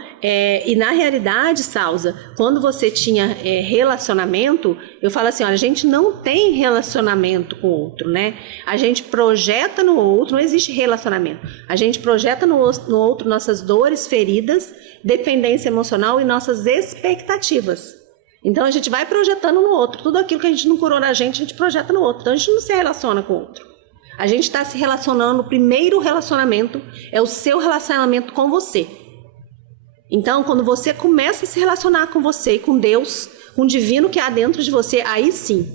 e na realidade, Salza, quando você tinha relacionamento, eu falo assim, olha, a gente não tem relacionamento com o outro, né? A gente projeta no outro, não existe relacionamento. A gente projeta no outro nossas dores, feridas, dependência emocional e nossas expectativas. Então, a gente vai projetando no outro. Tudo aquilo que a gente não curou na gente, a gente projeta no outro. Então, a gente não se relaciona com o outro. A gente está se relacionando, o primeiro relacionamento é o seu relacionamento com você. Então, quando você começa a se relacionar com você e com Deus, com o divino que há dentro de você, aí sim,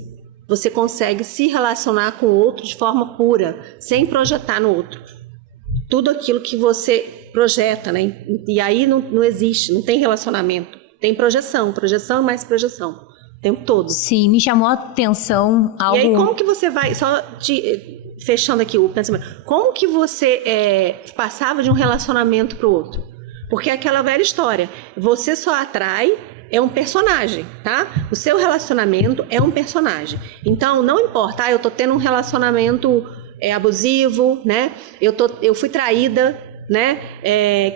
você consegue se relacionar com o outro de forma pura, sem projetar no outro. Tudo aquilo que você projeta, né? E aí não existe, não tem relacionamento. Tem projeção e mais projeção, o tempo todo. Sim, me chamou a atenção algo... E aí, como que você vai, fechando aqui o pensamento, como que você passava de um relacionamento para o outro? Porque é aquela velha história, você só atrai, é um personagem, tá? O seu relacionamento é um personagem. Então, não importa, eu tô tendo um relacionamento abusivo, né? Eu fui traída, né?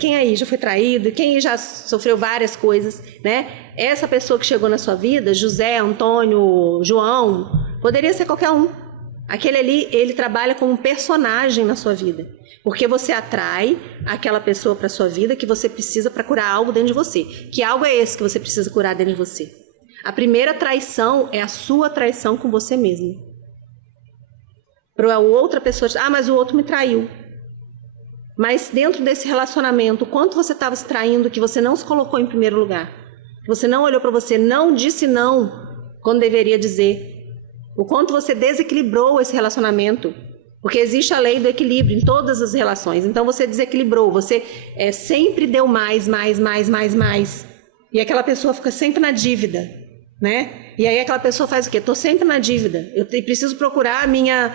Quem aí já foi traído? Quem aí já sofreu várias coisas, né? Essa pessoa que chegou na sua vida, José, Antônio, João, poderia ser qualquer um. Aquele ali, ele trabalha como um personagem na sua vida. Porque você atrai aquela pessoa para a sua vida que você precisa para curar algo dentro de você. Que algo é esse que você precisa curar dentro de você? A primeira traição é a sua traição com você mesmo. Para a outra pessoa, mas o outro me traiu. Mas dentro desse relacionamento, o quanto você estava se traindo que você não se colocou em primeiro lugar? Você não olhou para você, não disse não quando deveria dizer. O quanto você desequilibrou esse relacionamento. Porque existe a lei do equilíbrio em todas as relações. Então você desequilibrou, você sempre deu mais. E aquela pessoa fica sempre na dívida, né? E aí aquela pessoa faz o quê? Estou sempre na dívida. Eu preciso procurar a minha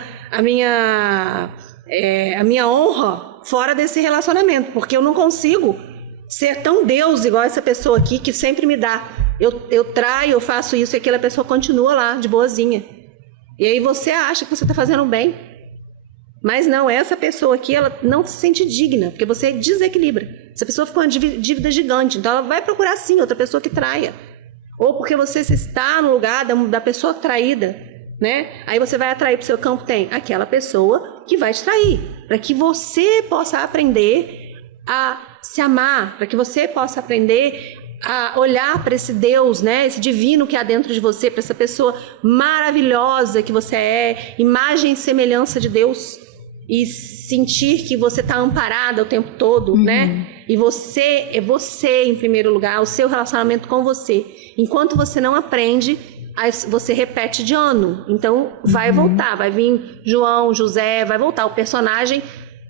honra fora desse relacionamento, porque eu não consigo ser tão Deus igual essa pessoa aqui que sempre me dá. Eu traio, eu faço isso e aquela pessoa continua lá de boazinha. E aí você acha que você está fazendo bem. Mas não, essa pessoa aqui, ela não se sente digna, porque você desequilibra. Essa pessoa ficou uma dívida gigante, então ela vai procurar sim outra pessoa que traia. Ou porque você está no lugar da pessoa traída, né? Aí você vai atrair para o seu campo, tem aquela pessoa que vai te trair, para que você possa aprender a se amar, para que você possa aprender a olhar para esse Deus, né? Esse divino que há dentro de você, para essa pessoa maravilhosa que você é, imagem e semelhança de Deus. E sentir que você está amparada o tempo todo, né? E você é você em primeiro lugar, o seu relacionamento com você. Enquanto você não aprende, você repete de ano. Então, vai voltar, vai vir João, José, vai voltar. O personagem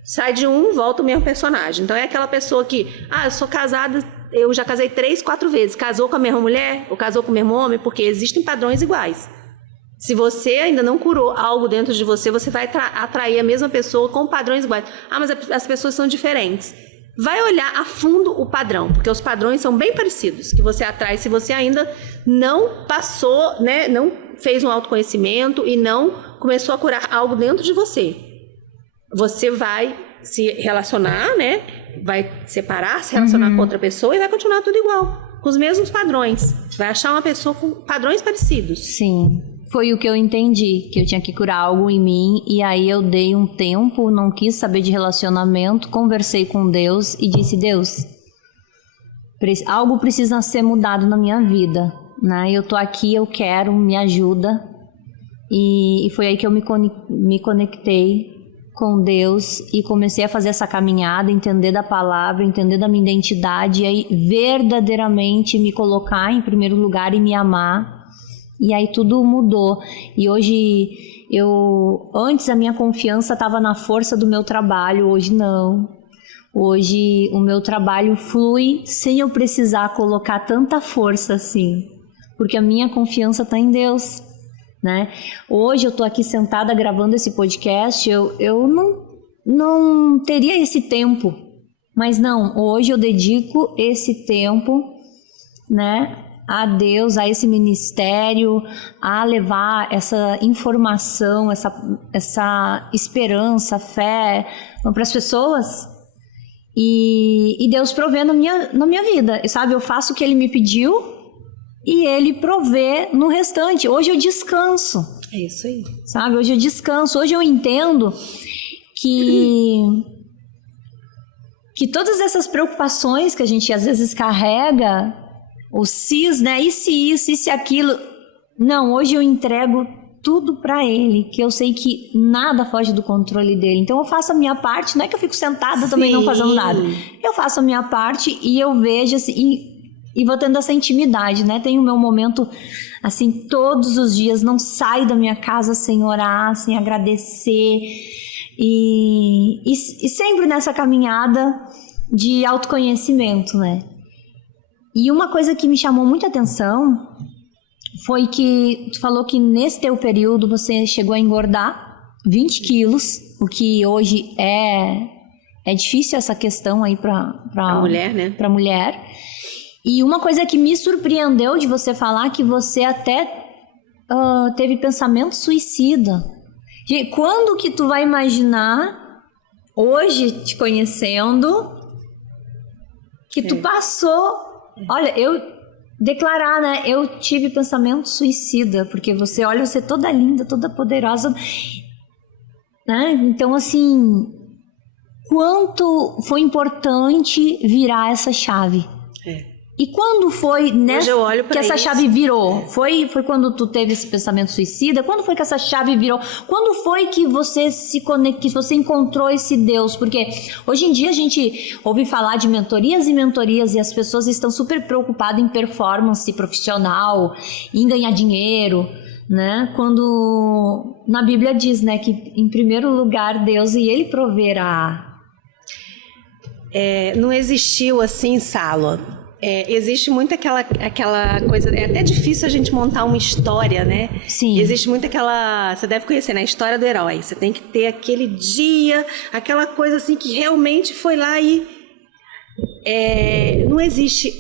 sai de um, volta o mesmo personagem. Então, é aquela pessoa que, eu sou casada, eu já casei 3, 4 vezes. Casou com a mesma mulher ou casou com o mesmo homem, porque existem padrões iguais. Se você ainda não curou algo dentro de você, você vai atrair a mesma pessoa com padrões iguais. Mas as pessoas são diferentes. Vai olhar a fundo o padrão, porque os padrões são bem parecidos, que você atrai se você ainda não passou, né, não fez um autoconhecimento e não começou a curar algo dentro de você. Você vai se relacionar, né? Vai separar, se relacionar com outra pessoa e vai continuar tudo igual, com os mesmos padrões. Vai achar uma pessoa com padrões parecidos. Sim. Foi o que eu entendi, que eu tinha que curar algo em mim, e aí eu dei um tempo, não quis saber de relacionamento, conversei com Deus e disse: Deus, algo precisa ser mudado na minha vida, né? Eu tô aqui, eu quero, me ajuda. E foi aí que eu me conectei com Deus e comecei a fazer essa caminhada, entender da palavra, entender da minha identidade, e aí verdadeiramente me colocar em primeiro lugar e me amar. E aí tudo mudou. E hoje antes a minha confiança estava na força do meu trabalho, hoje não. Hoje o meu trabalho flui sem eu precisar colocar tanta força assim, porque a minha confiança está em Deus, né? Hoje eu tô aqui sentada gravando esse podcast, eu não teria esse tempo, mas não, hoje eu dedico esse tempo, né, a Deus, a esse ministério, a levar essa informação, essa esperança, fé para as pessoas, e Deus provê na minha vida, sabe? Eu faço o que Ele me pediu e Ele provê no restante. Hoje eu descanso. É isso aí. Sabe? Hoje eu descanso. Hoje eu entendo que todas essas preocupações que a gente às vezes carrega, o cis, né? E se isso, e se aquilo. Não, hoje eu entrego tudo para Ele, que eu sei que nada foge do controle dele. Então eu faço a minha parte, não é que eu fico sentada também não fazendo nada. Eu faço a minha parte e eu vejo assim, e vou tendo essa intimidade, né? Tenho o meu momento, assim, todos os dias, não saio da minha casa sem orar, sem agradecer. E sempre nessa caminhada de autoconhecimento, né? E uma coisa que me chamou muita atenção foi que tu falou que nesse teu período você chegou a engordar 20 quilos, o que hoje é difícil essa questão aí pra mulher, né? Pra mulher. E uma coisa que me surpreendeu de você falar que você até teve pensamento suicida. Quando que tu vai imaginar, hoje te conhecendo, que tu passou... Olha, eu declarar, né? Eu tive pensamento suicida, porque você olha, você toda linda, toda poderosa, né? Então, assim, quanto foi importante virar essa chave? E quando foi que essa chave virou? Foi quando tu teve esse pensamento suicida? Quando foi que essa chave virou? Quando foi que você que você encontrou esse Deus? Porque hoje em dia a gente ouve falar de mentorias e as pessoas estão super preocupadas em performance profissional, em ganhar dinheiro, né? Quando na Bíblia diz, né, que em primeiro lugar Deus e Ele proverá. Não existiu assim, Salo. Existe muito aquela coisa, é até difícil a gente montar uma história, né? Sim. Existe muito aquela, você deve conhecer, né? A história do herói. Você tem que ter aquele dia, aquela coisa assim que realmente foi lá e... não existe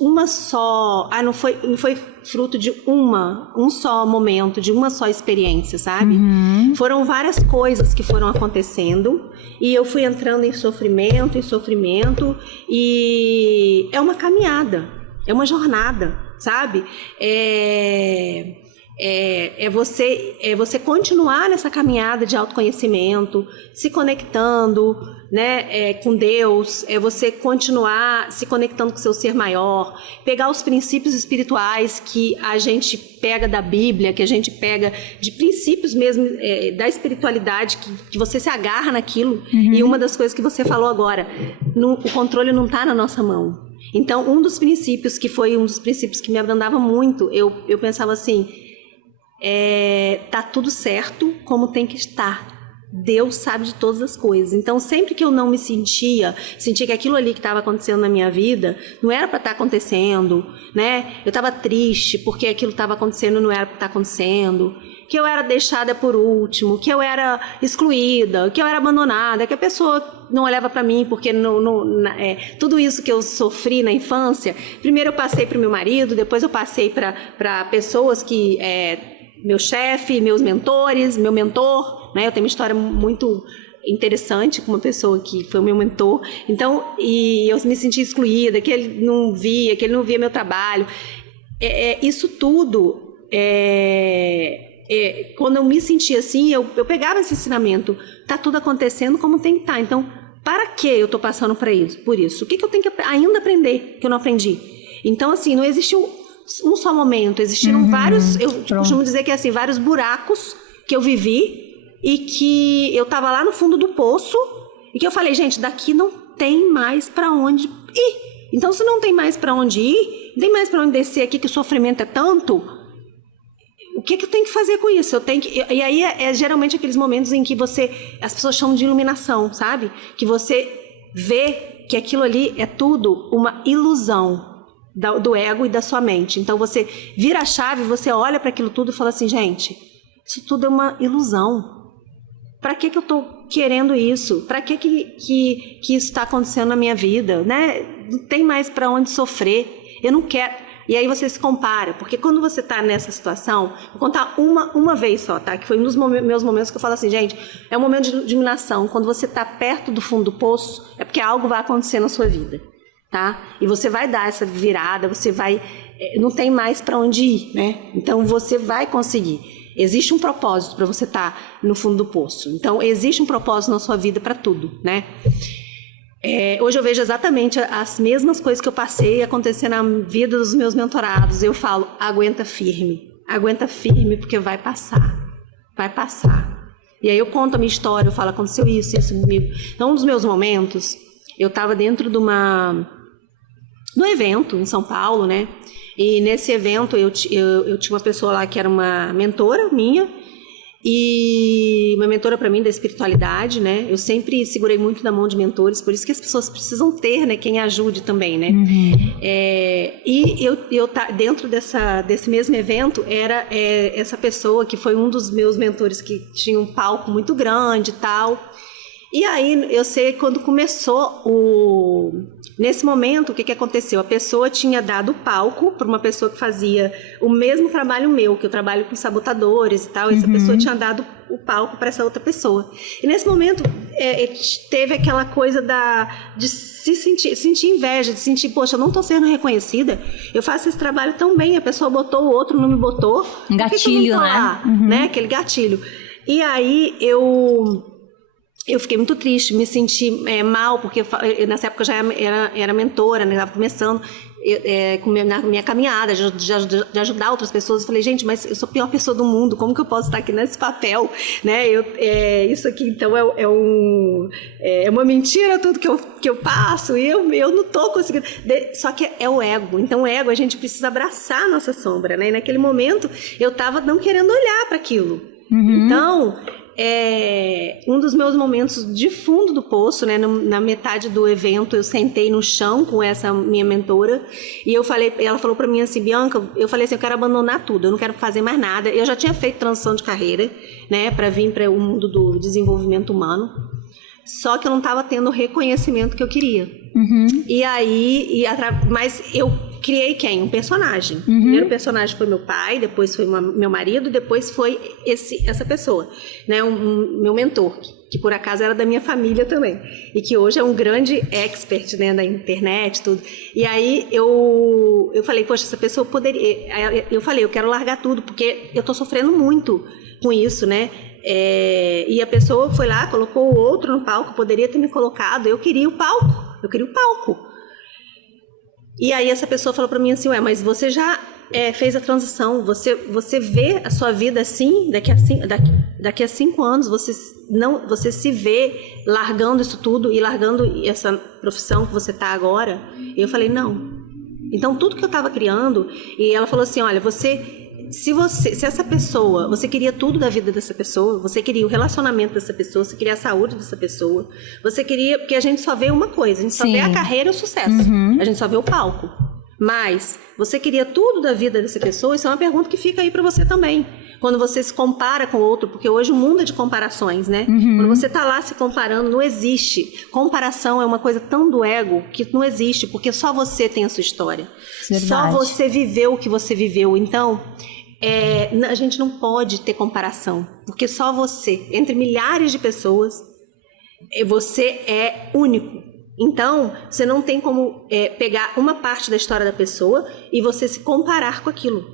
uma só... não foi fruto de um só momento, de uma só experiência, sabe? Uhum. Foram várias coisas que foram acontecendo e eu fui entrando em sofrimento, e é uma caminhada, é uma jornada, sabe? Você continuar nessa caminhada de autoconhecimento, se conectando, né, com Deus, você continuar se conectando com o seu ser maior, pegar os princípios espirituais que a gente pega da Bíblia, que a gente pega de princípios mesmo da espiritualidade, que você se agarra naquilo. Uhum. E uma das coisas que você falou agora, o controle não está na nossa mão. Então, um dos princípios que foi um dos princípios que me abrandava muito, eu pensava assim... tá tudo certo como tem que estar. Deus sabe de todas as coisas. Então, sempre que eu não me sentia que aquilo ali que estava acontecendo na minha vida não era para estar acontecendo, né? Eu estava triste porque aquilo estava acontecendo, não era para estar acontecendo, que eu era deixada por último, que eu era excluída, que eu era abandonada, que a pessoa não olhava para mim porque tudo isso que eu sofri na infância. Primeiro eu passei para o meu marido, depois eu passei para pessoas que meu chefe, meus mentores, meu mentor, né? Eu tenho uma história muito interessante com uma pessoa que foi o meu mentor. Então, e eu me senti excluída, que ele não via meu trabalho. Isso tudo, quando eu me sentia assim, eu pegava esse ensinamento. Tá tudo acontecendo como tem que estar. Então, para que eu tô passando por isso? O que eu tenho que ainda aprender que eu não aprendi? Então, assim, não existiu um só momento. Existiram vários, eu costumo dizer que assim, vários buracos que eu vivi e que eu tava lá no fundo do poço e que eu falei, gente, daqui não tem mais para onde ir. Então, se não tem mais para onde ir, não tem mais para onde descer aqui, que o sofrimento é tanto, o que eu tenho que fazer com isso? E aí geralmente aqueles momentos em que as pessoas chamam de iluminação, sabe? Que você vê que aquilo ali é tudo uma ilusão do ego e da sua mente. Então você vira a chave, você olha para aquilo tudo e fala assim, gente, isso tudo é uma ilusão. Para que eu tô querendo isso? Para que isso está acontecendo na minha vida, né? Não tem mais para onde sofrer. Eu não quero. E aí você se compara, porque quando você está nessa situação, vou contar uma vez só, tá? Que foi um dos meus momentos que eu falo assim, gente, é um momento de iluminação. Quando você está perto do fundo do poço, é porque algo vai acontecer na sua vida, tá? E você vai dar essa virada, você vai, não tem mais para onde ir, né? Então você vai conseguir. Existe um propósito para você estar no fundo do poço. Então existe um propósito na sua vida para tudo, né? Hoje eu vejo exatamente as mesmas coisas que eu passei acontecer na vida dos meus mentorados. Eu falo, aguenta firme porque vai passar. E aí eu conto a minha história, eu falo, aconteceu isso comigo. Então um dos meus momentos, eu estava dentro de um evento em São Paulo, né? E nesse evento eu tinha uma pessoa lá que era uma mentora minha, e uma mentora para mim da espiritualidade, né? Eu sempre segurei muito na mão de mentores, por isso que as pessoas precisam ter, né? Quem ajude também, né? E eu dentro desse mesmo evento era essa pessoa que foi um dos meus mentores que tinha um palco muito grande e tal. E aí eu sei quando começou nesse momento o que aconteceu? A pessoa tinha dado o palco para uma pessoa que fazia o mesmo trabalho meu, que eu trabalho com sabotadores e tal, e essa pessoa tinha dado o palco para essa outra pessoa. E nesse momento teve aquela coisa de sentir inveja, de sentir, poxa, eu não estou sendo reconhecida, eu faço esse trabalho tão bem, a pessoa botou, o outro não me botou. Um gatilho, né? Aquele gatilho. E aí eu fiquei muito triste, me senti mal, porque nessa época eu já era mentora, né? Estava começando na minha caminhada, de ajudar outras pessoas. Eu falei, gente, mas eu sou a pior pessoa do mundo, como que eu posso estar aqui nesse papel? Né? Isso aqui, então, é uma mentira tudo que eu passo, e eu não estou conseguindo. Só que é o ego. Então, o ego, a gente precisa abraçar a nossa sombra, né? E naquele momento, eu estava não querendo olhar para aquilo. Então, um dos meus momentos de fundo do poço, né, na metade do evento, eu sentei no chão com essa minha mentora e ela falou para mim assim, Bianca, eu falei assim, eu quero abandonar tudo, eu não quero fazer mais nada. Eu já tinha feito transição de carreira, né, para vir para o mundo do desenvolvimento humano, só que eu não estava tendo o reconhecimento que eu queria. E aí, mas eu criei quem? Um personagem. O primeiro personagem foi meu pai, depois foi meu marido, depois foi essa pessoa, né? Meu mentor, que por acaso era da minha família também, e que hoje é um grande expert, né, da internet, tudo. E aí eu falei, poxa, essa pessoa poderia... Eu falei, eu quero largar tudo, porque eu tô sofrendo muito com isso, né? E a pessoa foi lá, colocou o outro no palco, poderia ter me colocado, eu queria o palco. E aí essa pessoa falou para mim assim, mas você já fez a transição, você vê a sua vida assim, daqui a 5 anos, você se vê largando isso tudo e largando essa profissão que você está agora? E eu falei, não. Então tudo que eu estava criando, e ela falou assim, olha, se essa pessoa, você queria tudo da vida dessa pessoa, você queria o relacionamento dessa pessoa, você queria a saúde dessa pessoa, você queria, porque a gente só vê uma coisa, a gente só vê a carreira e o sucesso, a gente só vê o palco, mas você queria tudo da vida dessa pessoa, isso é uma pergunta que fica aí para você também, quando você se compara com o outro, porque hoje o mundo é de comparações, né? Quando você tá lá se comparando, não existe, comparação é uma coisa tão do ego, que não existe, porque só você tem a sua história, só você viveu o que você viveu, então... a gente não pode ter comparação, porque só você, entre milhares de pessoas, Você é único. Então, você não tem como pegar uma parte da história da pessoa e você se comparar com aquilo.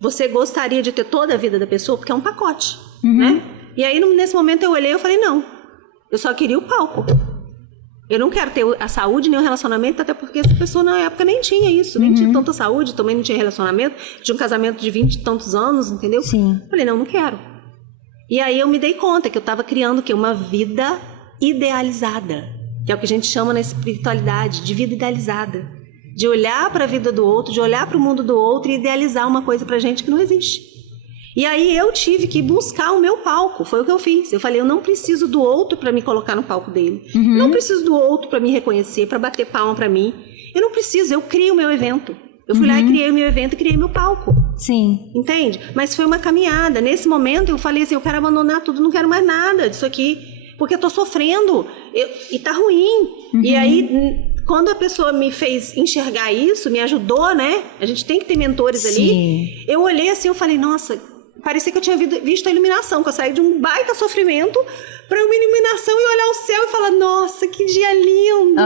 Você gostaria de ter toda a vida da pessoa, porque é um pacote, né? E aí, nesse momento, eu olhei e falei, não, eu só queria o palco. Eu não quero ter a saúde nem o relacionamento, até porque essa pessoa na época nem tinha isso, nem tinha tanta saúde, também não tinha relacionamento, tinha um casamento de 20 e tantos anos, entendeu? Sim. Falei, não quero. E aí eu me dei conta que eu estava criando o quê? Uma vida idealizada, que é o que a gente chama na espiritualidade de vida idealizada. De olhar para a vida do outro, de olhar para o mundo do outro e idealizar uma coisa pra gente que não existe. E aí eu tive que buscar o meu palco, foi o que eu fiz. Eu falei, eu não preciso do outro para me colocar no palco dele. Eu não preciso do outro para me reconhecer, para bater palma para mim. Eu não preciso, eu crio o meu evento. Eu fui lá e criei o meu evento e criei meu palco. Sim. Entende? Mas foi uma caminhada. Nesse momento eu falei assim, eu quero abandonar tudo, não quero mais nada disso aqui. Porque eu tô sofrendo e tá ruim. E aí, quando a pessoa me fez enxergar isso, me ajudou, né? A gente tem que ter mentores ali. Eu olhei assim, eu falei, nossa, parecia que eu tinha visto a iluminação, que eu saí de um baita sofrimento para uma iluminação e olhar o céu e falar, nossa, que dia lindo!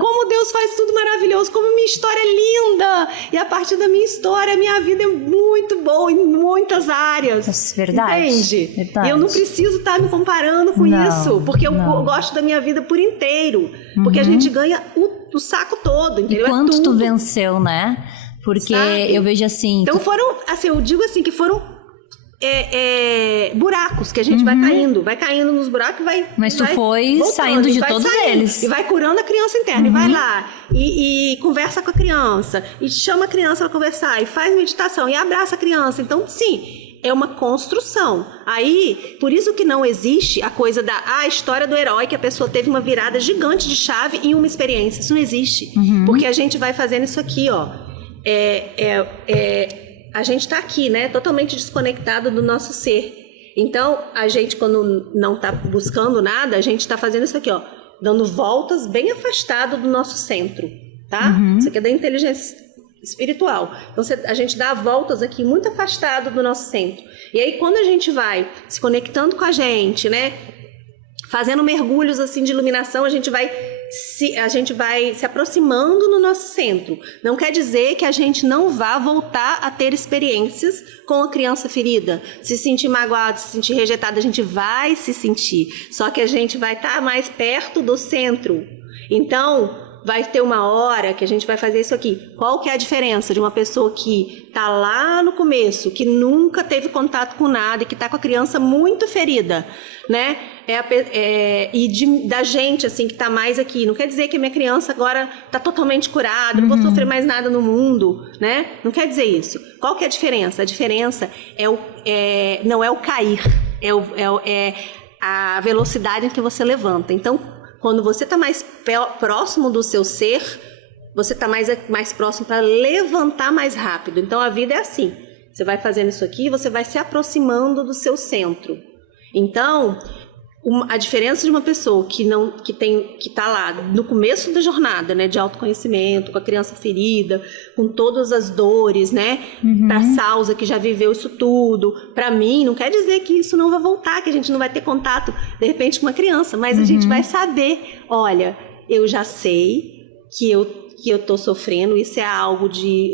Como Deus faz tudo maravilhoso, como minha história é linda! E a partir da minha história, a minha vida é muito boa em muitas áreas. Verdade. Entende? Verdade. E eu não preciso estar me comparando com isso, porque eu gosto da minha vida por inteiro. Porque a gente ganha o saco todo, entendeu? E quanto é tu tudo. venceu, né? Porque Sabe? eu vejo assim... Então foram, assim, eu digo assim, que foram buracos que a gente vai caindo nos buracos e vai. Mas tu vai foi voltando, saindo de vai todos saindo, eles. E vai curando a criança interna. E vai lá e conversa com a criança. E chama a criança para conversar. E faz meditação. E abraça a criança. Então, sim, é uma construção. Aí, por isso que não existe a coisa da história do herói, que a pessoa teve uma virada gigante de chave em uma experiência. Isso não existe. Porque a gente vai fazendo isso aqui, ó. A gente está aqui, né, totalmente desconectado do nosso ser. Então, a gente, quando não está buscando nada, a gente está fazendo isso aqui, ó, dando voltas bem afastado do nosso centro, tá? Isso aqui é da inteligência espiritual. Então, a gente dá voltas aqui muito afastado do nosso centro. E aí, quando a gente vai se conectando com a gente, né, fazendo mergulhos assim de iluminação, a gente vai se aproximando no nosso centro. Não quer dizer que a gente não vá voltar a ter experiências com a criança ferida. Se sentir magoado, se sentir rejeitado, a gente vai se sentir. Só que a gente vai estar mais perto do centro. Então, vai ter uma hora que a gente vai fazer isso aqui. Qual que é a diferença de uma pessoa que está lá no começo, que nunca teve contato com nada e que está com a criança muito ferida, né? Da gente, assim, que está mais aqui. Não quer dizer que a minha criança agora está totalmente curada, não vou sofrer mais nada no mundo, né? Não quer dizer isso. Qual que é a diferença? A diferença não é o cair, é a velocidade em que você levanta. Então, quando você está mais próximo do seu ser, você está mais próximo para levantar mais rápido. Então, a vida é assim. Você vai fazendo isso aqui, você vai se aproximando do seu centro. Então, a diferença de uma pessoa que está lá no começo da jornada, né, de autoconhecimento, com a criança ferida, com todas as dores, né, para a Salsa que já viveu isso tudo, para mim não quer dizer que isso não vai voltar, que a gente não vai ter contato de repente com uma criança, mas a gente vai saber, olha, eu já sei que eu tô sofrendo, isso é algo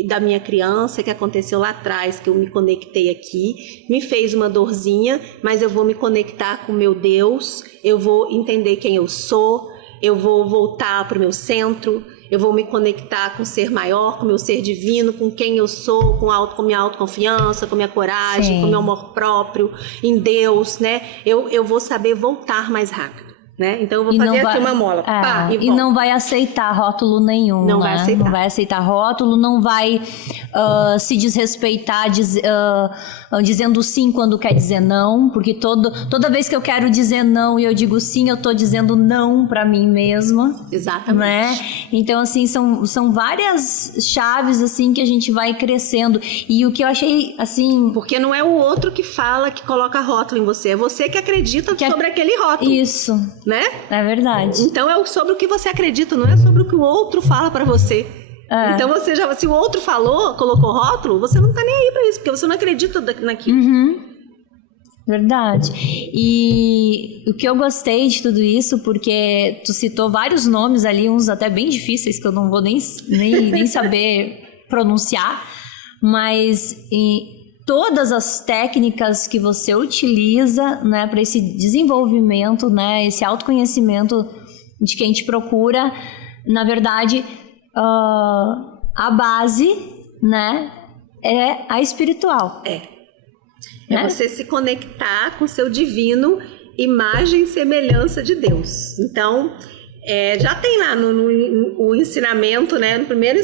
da minha criança que aconteceu lá atrás, que eu me conectei aqui, me fez uma dorzinha, mas eu vou me conectar com o meu Deus, eu vou entender quem eu sou, eu vou voltar para o meu centro, eu vou me conectar com o ser maior, com o meu ser divino, com quem eu sou, com minha autoconfiança, com minha coragem, com meu amor próprio, em Deus, né? Eu vou saber voltar mais rápido. Né? Então eu vou fazer assim uma mola. E não vai aceitar rótulo nenhum. Não né? vai aceitar. Não vai aceitar rótulo, não vai se desrespeitar dizendo sim quando quer dizer não, porque toda vez que eu quero dizer não e eu digo sim, eu tô dizendo não pra mim mesma. Exatamente. Né? Então, assim, são várias chaves assim que a gente vai crescendo. E o que eu achei, assim... Porque não é o outro que fala, que coloca rótulo em você, é você que acredita sobre aquele rótulo. Isso. Né? É verdade. Então é sobre o que você acredita, não é sobre o que o outro fala pra você. Então se o outro falou, colocou rótulo, você não tá nem aí pra isso, porque você não acredita naquilo. Verdade. E o que eu gostei de tudo isso, porque tu citou vários nomes ali, uns até bem difíceis, que eu não vou nem saber pronunciar, mas todas as técnicas que você utiliza, né, para esse desenvolvimento, né, esse autoconhecimento de quem te procura, na verdade, a base, né, é a espiritual. É você se conectar com o seu divino, imagem e semelhança de Deus. Então, já tem lá o ensinamento, né? No primeiro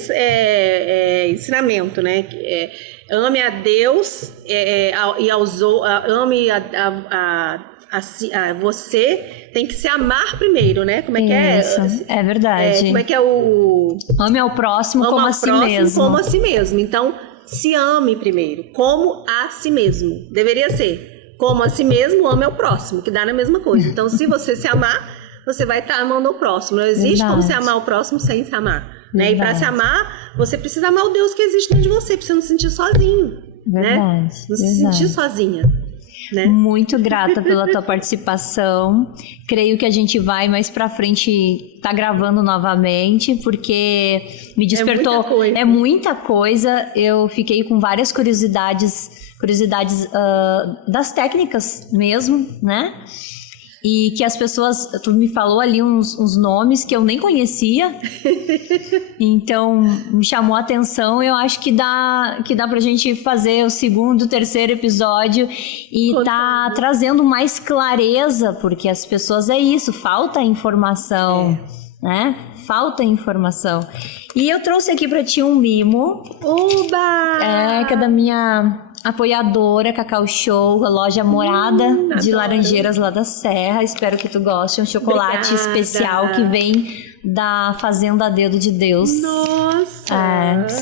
ensinamento, né? Ame a Deus e aos outros, ame você, tem que se amar primeiro, né? Como é que é? Isso, é verdade. Como é que é o... Ame ao próximo como a si mesmo. Como a si mesmo. Então, se ame primeiro, como a si mesmo. Deveria ser, como a si mesmo, ame ao próximo, que dá na mesma coisa. Então, se você se amar, você vai estar amando o próximo. Não existe como se amar o próximo sem se amar. Né? E para se amar, você precisa amar o Deus que existe dentro de você, para você não se sentir sozinho. Verdade. Né? Não se sentir sozinha. Né? Muito grata pela tua participação. Creio que a gente vai mais pra frente tá gravando novamente, porque me despertou. É muita coisa. Eu fiquei com várias curiosidades das técnicas mesmo, né? E que as pessoas... Tu me falou ali uns nomes que eu nem conhecia. Então, me chamou a atenção. Eu acho que dá pra gente fazer o segundo, terceiro episódio e tá trazendo mais clareza, porque as pessoas é isso, falta informação, né? Falta informação. E eu trouxe aqui pra ti um mimo. Uba! Que é da minha... apoiadora, Cacau Show, a loja Morada de Laranjeiras lá da Serra. Espero que tu goste. É um chocolate especial que vem da Fazenda Dedo de Deus. Nossa!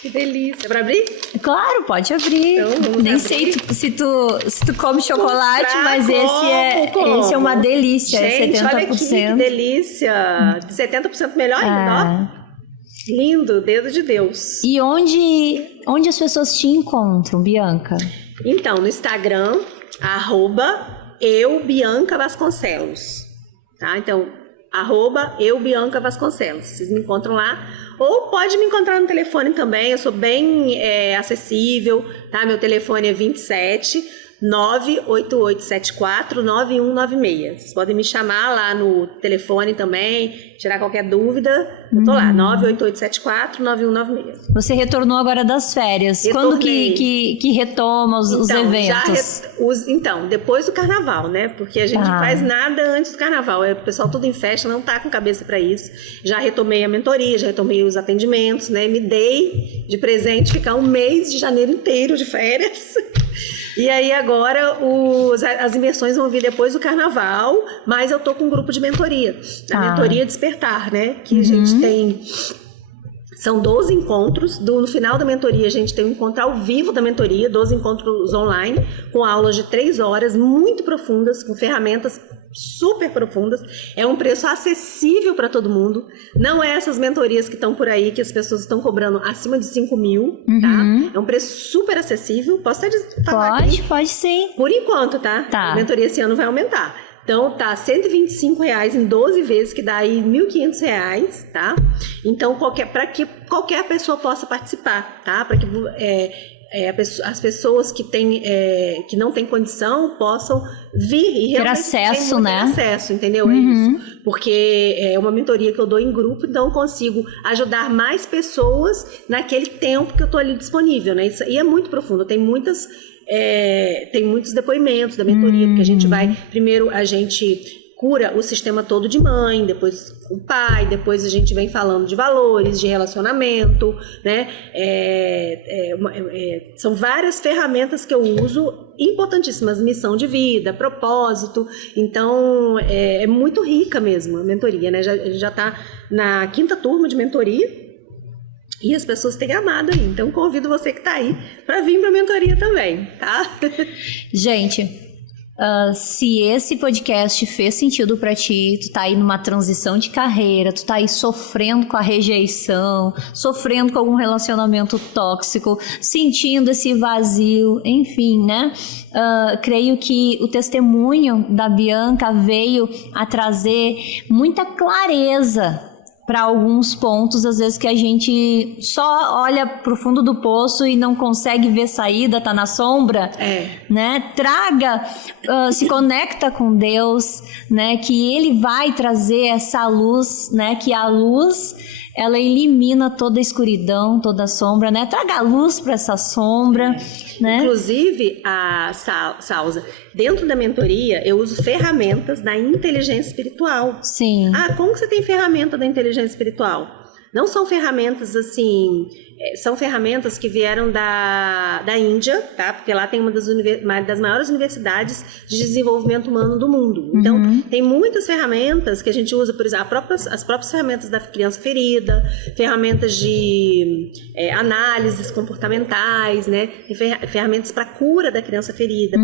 Que delícia. Pra abrir? Claro, pode abrir. Então, nem sei se tu come chocolate, mas esse é uma delícia. Gente, é 70%. Olha aqui, que delícia. 70% melhor ainda, ó. Lindo, dedo de Deus. E onde as pessoas te encontram, Bianca? Então, no Instagram, @Bianca Vasconcelos. Tá? Então, @Bianca Vasconcelos. Vocês me encontram lá. Ou pode me encontrar no telefone também. Eu sou bem acessível. Tá? Meu telefone é 27 98874 9196. Vocês podem me chamar lá no telefone também, tirar qualquer dúvida. Eu tô lá, 98874 9196. Você retornou agora das férias. Quando que retoma os eventos? Então, depois do carnaval, né? Porque a gente não faz nada antes do carnaval. O pessoal tudo em festa, não tá com cabeça para isso. Já retomei a mentoria, já retomei os atendimentos, né? Me dei de presente ficar um mês de janeiro inteiro de férias. E aí agora as imersões vão vir depois do carnaval, mas eu tô com um grupo de mentoria. A mentoria Despertar, né? Que a gente tem... São 12 encontros. No final da mentoria, a gente tem um encontro ao vivo da mentoria, 12 encontros online, com aulas de 3 horas, muito profundas, com ferramentas super profundas. É um preço acessível para todo mundo. Não é essas mentorias que estão por aí, que as pessoas estão cobrando acima de 5 mil, tá? É um preço super acessível. Posso até falar aqui? Pode sim. Por enquanto, tá? A mentoria esse ano vai aumentar. Então, tá R$125 em 12 vezes, que dá aí R$1.500, tá? Então, para que qualquer pessoa possa participar, tá? Para que as pessoas que não têm condição possam vir e ter acesso, né? Ter acesso, entendeu? É isso. Porque é uma mentoria que eu dou em grupo, então eu consigo ajudar mais pessoas naquele tempo que eu tô ali disponível, né? E é muito profundo, tem muitos depoimentos da mentoria, porque a gente vai... Primeiro, a gente cura o sistema todo de mãe, depois o pai, depois a gente vem falando de valores, de relacionamento, né? São várias ferramentas que eu uso, importantíssimas, missão de vida, propósito. Então, é muito rica mesmo a mentoria, né? Já tá na 5ª turma de mentoria. E as pessoas têm amado aí. Então, convido você que tá aí para vir para a mentoria também, tá? Gente, Se esse podcast fez sentido pra ti, tu tá aí numa transição de carreira, tu tá aí sofrendo com a rejeição, sofrendo com algum relacionamento tóxico, sentindo esse vazio, enfim, né? Creio que o testemunho da Bianca veio a trazer muita clareza para alguns pontos, às vezes, que a gente só olha pro fundo do poço e não consegue ver saída, tá na sombra, né? Traga, se conecta com Deus, né? Que Ele vai trazer essa luz, né? Que a luz, ela elimina toda a escuridão, toda a sombra, né? Traga a luz para essa sombra, né? Inclusive, a Salza, dentro da mentoria, eu uso ferramentas da inteligência espiritual. Sim. Como que você tem ferramenta da inteligência espiritual? Não são ferramentas assim, são ferramentas que vieram da Índia, tá? Porque lá tem uma das maiores universidades de desenvolvimento humano do mundo. Então, tem muitas ferramentas que a gente usa, por exemplo, as próprias ferramentas da criança ferida, ferramentas de análises comportamentais, né? Tem ferramentas para cura da criança ferida,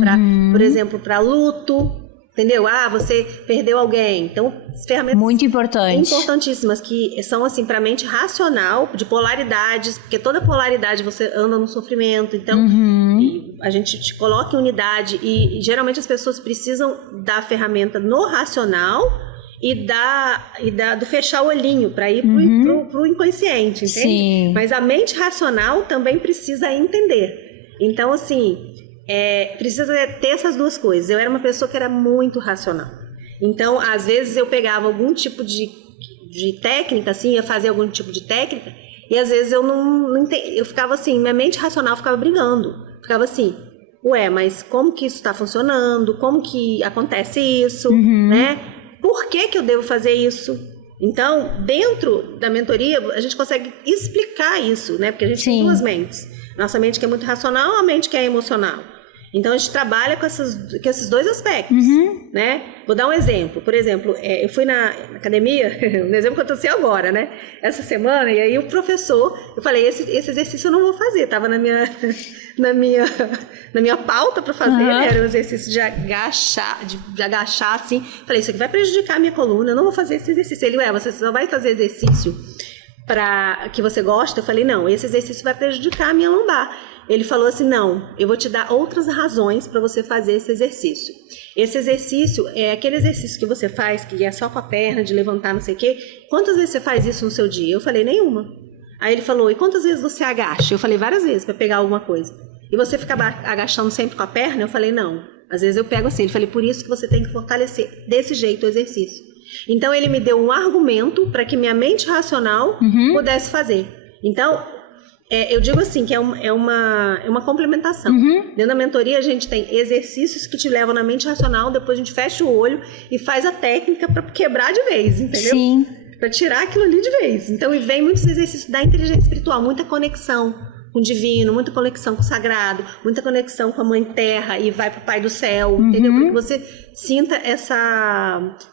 por exemplo, para luto. Entendeu? Você perdeu alguém. Então, ferramentas muito importante. Importantíssimas, que são assim para a mente racional, de polaridades, porque toda polaridade você anda no sofrimento. Então, a gente te coloca em unidade e geralmente as pessoas precisam da ferramenta no racional e do fechar o olhinho para ir pro inconsciente, entende? Sim. Mas a mente racional também precisa entender. Então, assim, precisa ter essas duas coisas. Eu era uma pessoa que era muito racional. Então, às vezes eu pegava algum tipo de técnica, assim, ia fazer algum tipo de técnica, e às vezes eu não entendi. Eu ficava assim, minha mente racional ficava brigando. Ficava assim, mas como que isso está funcionando? Como que acontece isso? Né? Por que eu devo fazer isso? Então, dentro da mentoria, a gente consegue explicar isso, né? Porque a gente tem duas mentes. Nossa mente que é muito racional, a mente que é emocional. Então, a gente trabalha com esses dois aspectos, né? Vou dar um exemplo. Por exemplo, eu fui na academia, um exemplo que aconteceu agora, né? Essa semana, e aí o professor, eu falei, esse exercício eu não vou fazer. Estava na minha pauta para fazer, né? Era um exercício de agachar assim. Falei, isso aqui vai prejudicar a minha coluna, eu não vou fazer esse exercício. Ele, você só vai fazer exercício que você gosta? Eu falei, não, esse exercício vai prejudicar a minha lombar. Ele falou assim, não, eu vou te dar outras razões para você fazer esse exercício. Esse exercício é aquele exercício que você faz, que é só com a perna, de levantar, não sei o quê. Quantas vezes você faz isso no seu dia? Eu falei, nenhuma. Aí ele falou, e quantas vezes você agacha? Eu falei, várias vezes, para pegar alguma coisa. E você fica agachando sempre com a perna? Eu falei, não. Às vezes eu pego assim. Ele falou, por isso que você tem que fortalecer desse jeito o exercício. Então, ele me deu um argumento para que minha mente racional pudesse fazer. Então, eu digo assim, que é uma complementação. Dentro da mentoria, a gente tem exercícios que te levam na mente racional, depois a gente fecha o olho e faz a técnica para quebrar de vez, entendeu? Sim. Para tirar aquilo ali de vez. Então, e vem muitos exercícios da inteligência espiritual, muita conexão com o divino, muita conexão com o sagrado, muita conexão com a Mãe Terra e vai pro Pai do Céu, entendeu? Para que você sinta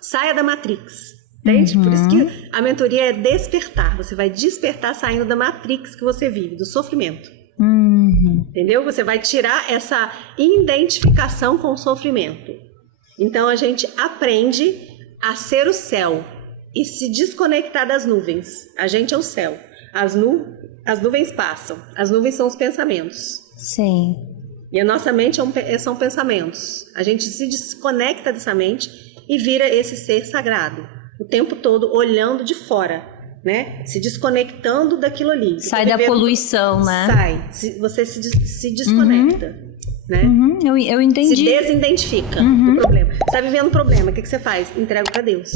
saia da Matrix, entende? Por isso que a mentoria é despertar, você vai despertar saindo da Matrix que você vive, do sofrimento, entendeu? Você vai tirar essa identificação com o sofrimento. Então a gente aprende a ser o céu e se desconectar das nuvens. A gente é o céu. As nuvens passam. As nuvens são os pensamentos. Sim. E a nossa mente são pensamentos. A gente se desconecta dessa mente e vira esse ser sagrado. O tempo todo olhando de fora, né? Se desconectando daquilo ali. Sai da poluição, né? Sai. Você se desconecta, né? Eu entendi. Se desidentifica do problema. Você está vivendo um problema, o que você faz? Entrega para Deus.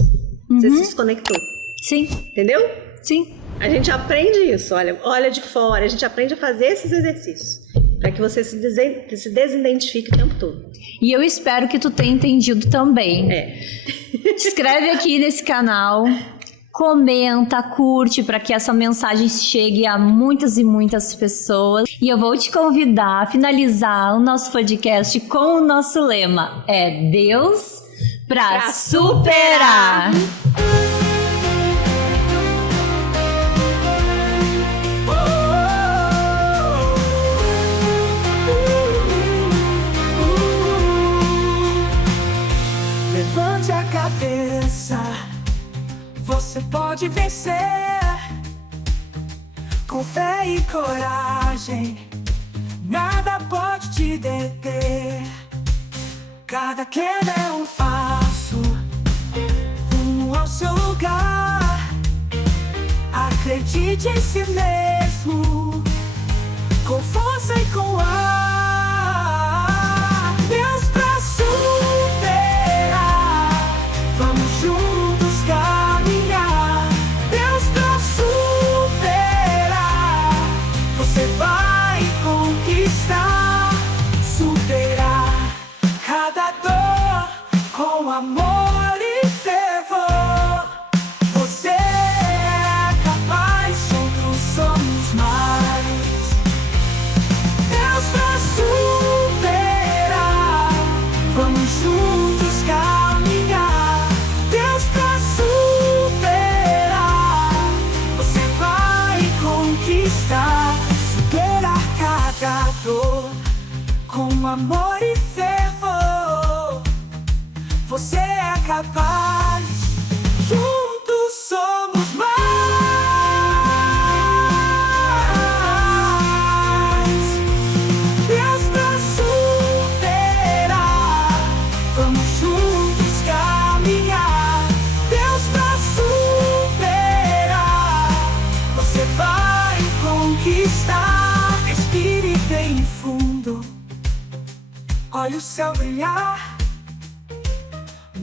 Você se desconectou. Sim. Entendeu? Sim. A gente aprende isso, olha de fora, a gente aprende a fazer esses exercícios, para que você se desidentifique o tempo todo. E eu espero que tu tenha entendido também. Te inscreve aqui nesse canal, comenta, curte, para que essa mensagem chegue a muitas e muitas pessoas. E eu vou te convidar a finalizar o nosso podcast com o nosso lema, Deus pra superar. você pode vencer. Com fé e coragem, nada pode te deter. Cada queda é um passo rumo ao seu lugar. Acredite em si mesmo, com força e com ar. Deus pra superar, vamos juntos caminhar. Deus pra superar, você vai conquistar. Superar cada dor com amor e fervor. Você é capaz, juntos somos mais. Deus pra superar, vamos juntos caminhar. Deus pra superar, você vai conquistar. Superar cada dor com amor e fervor. Você é capaz, juntos somos mais. Deus pra superar, vamos juntos caminhar. Deus pra superar, você vai conquistar. Respire bem fundo, olhe o céu brilhar.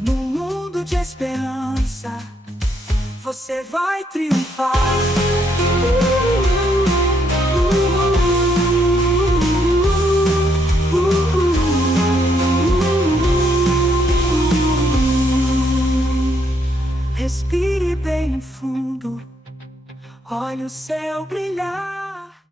No mundo de esperança, você vai triunfar. Respire bem fundo, olhe o céu brilhar.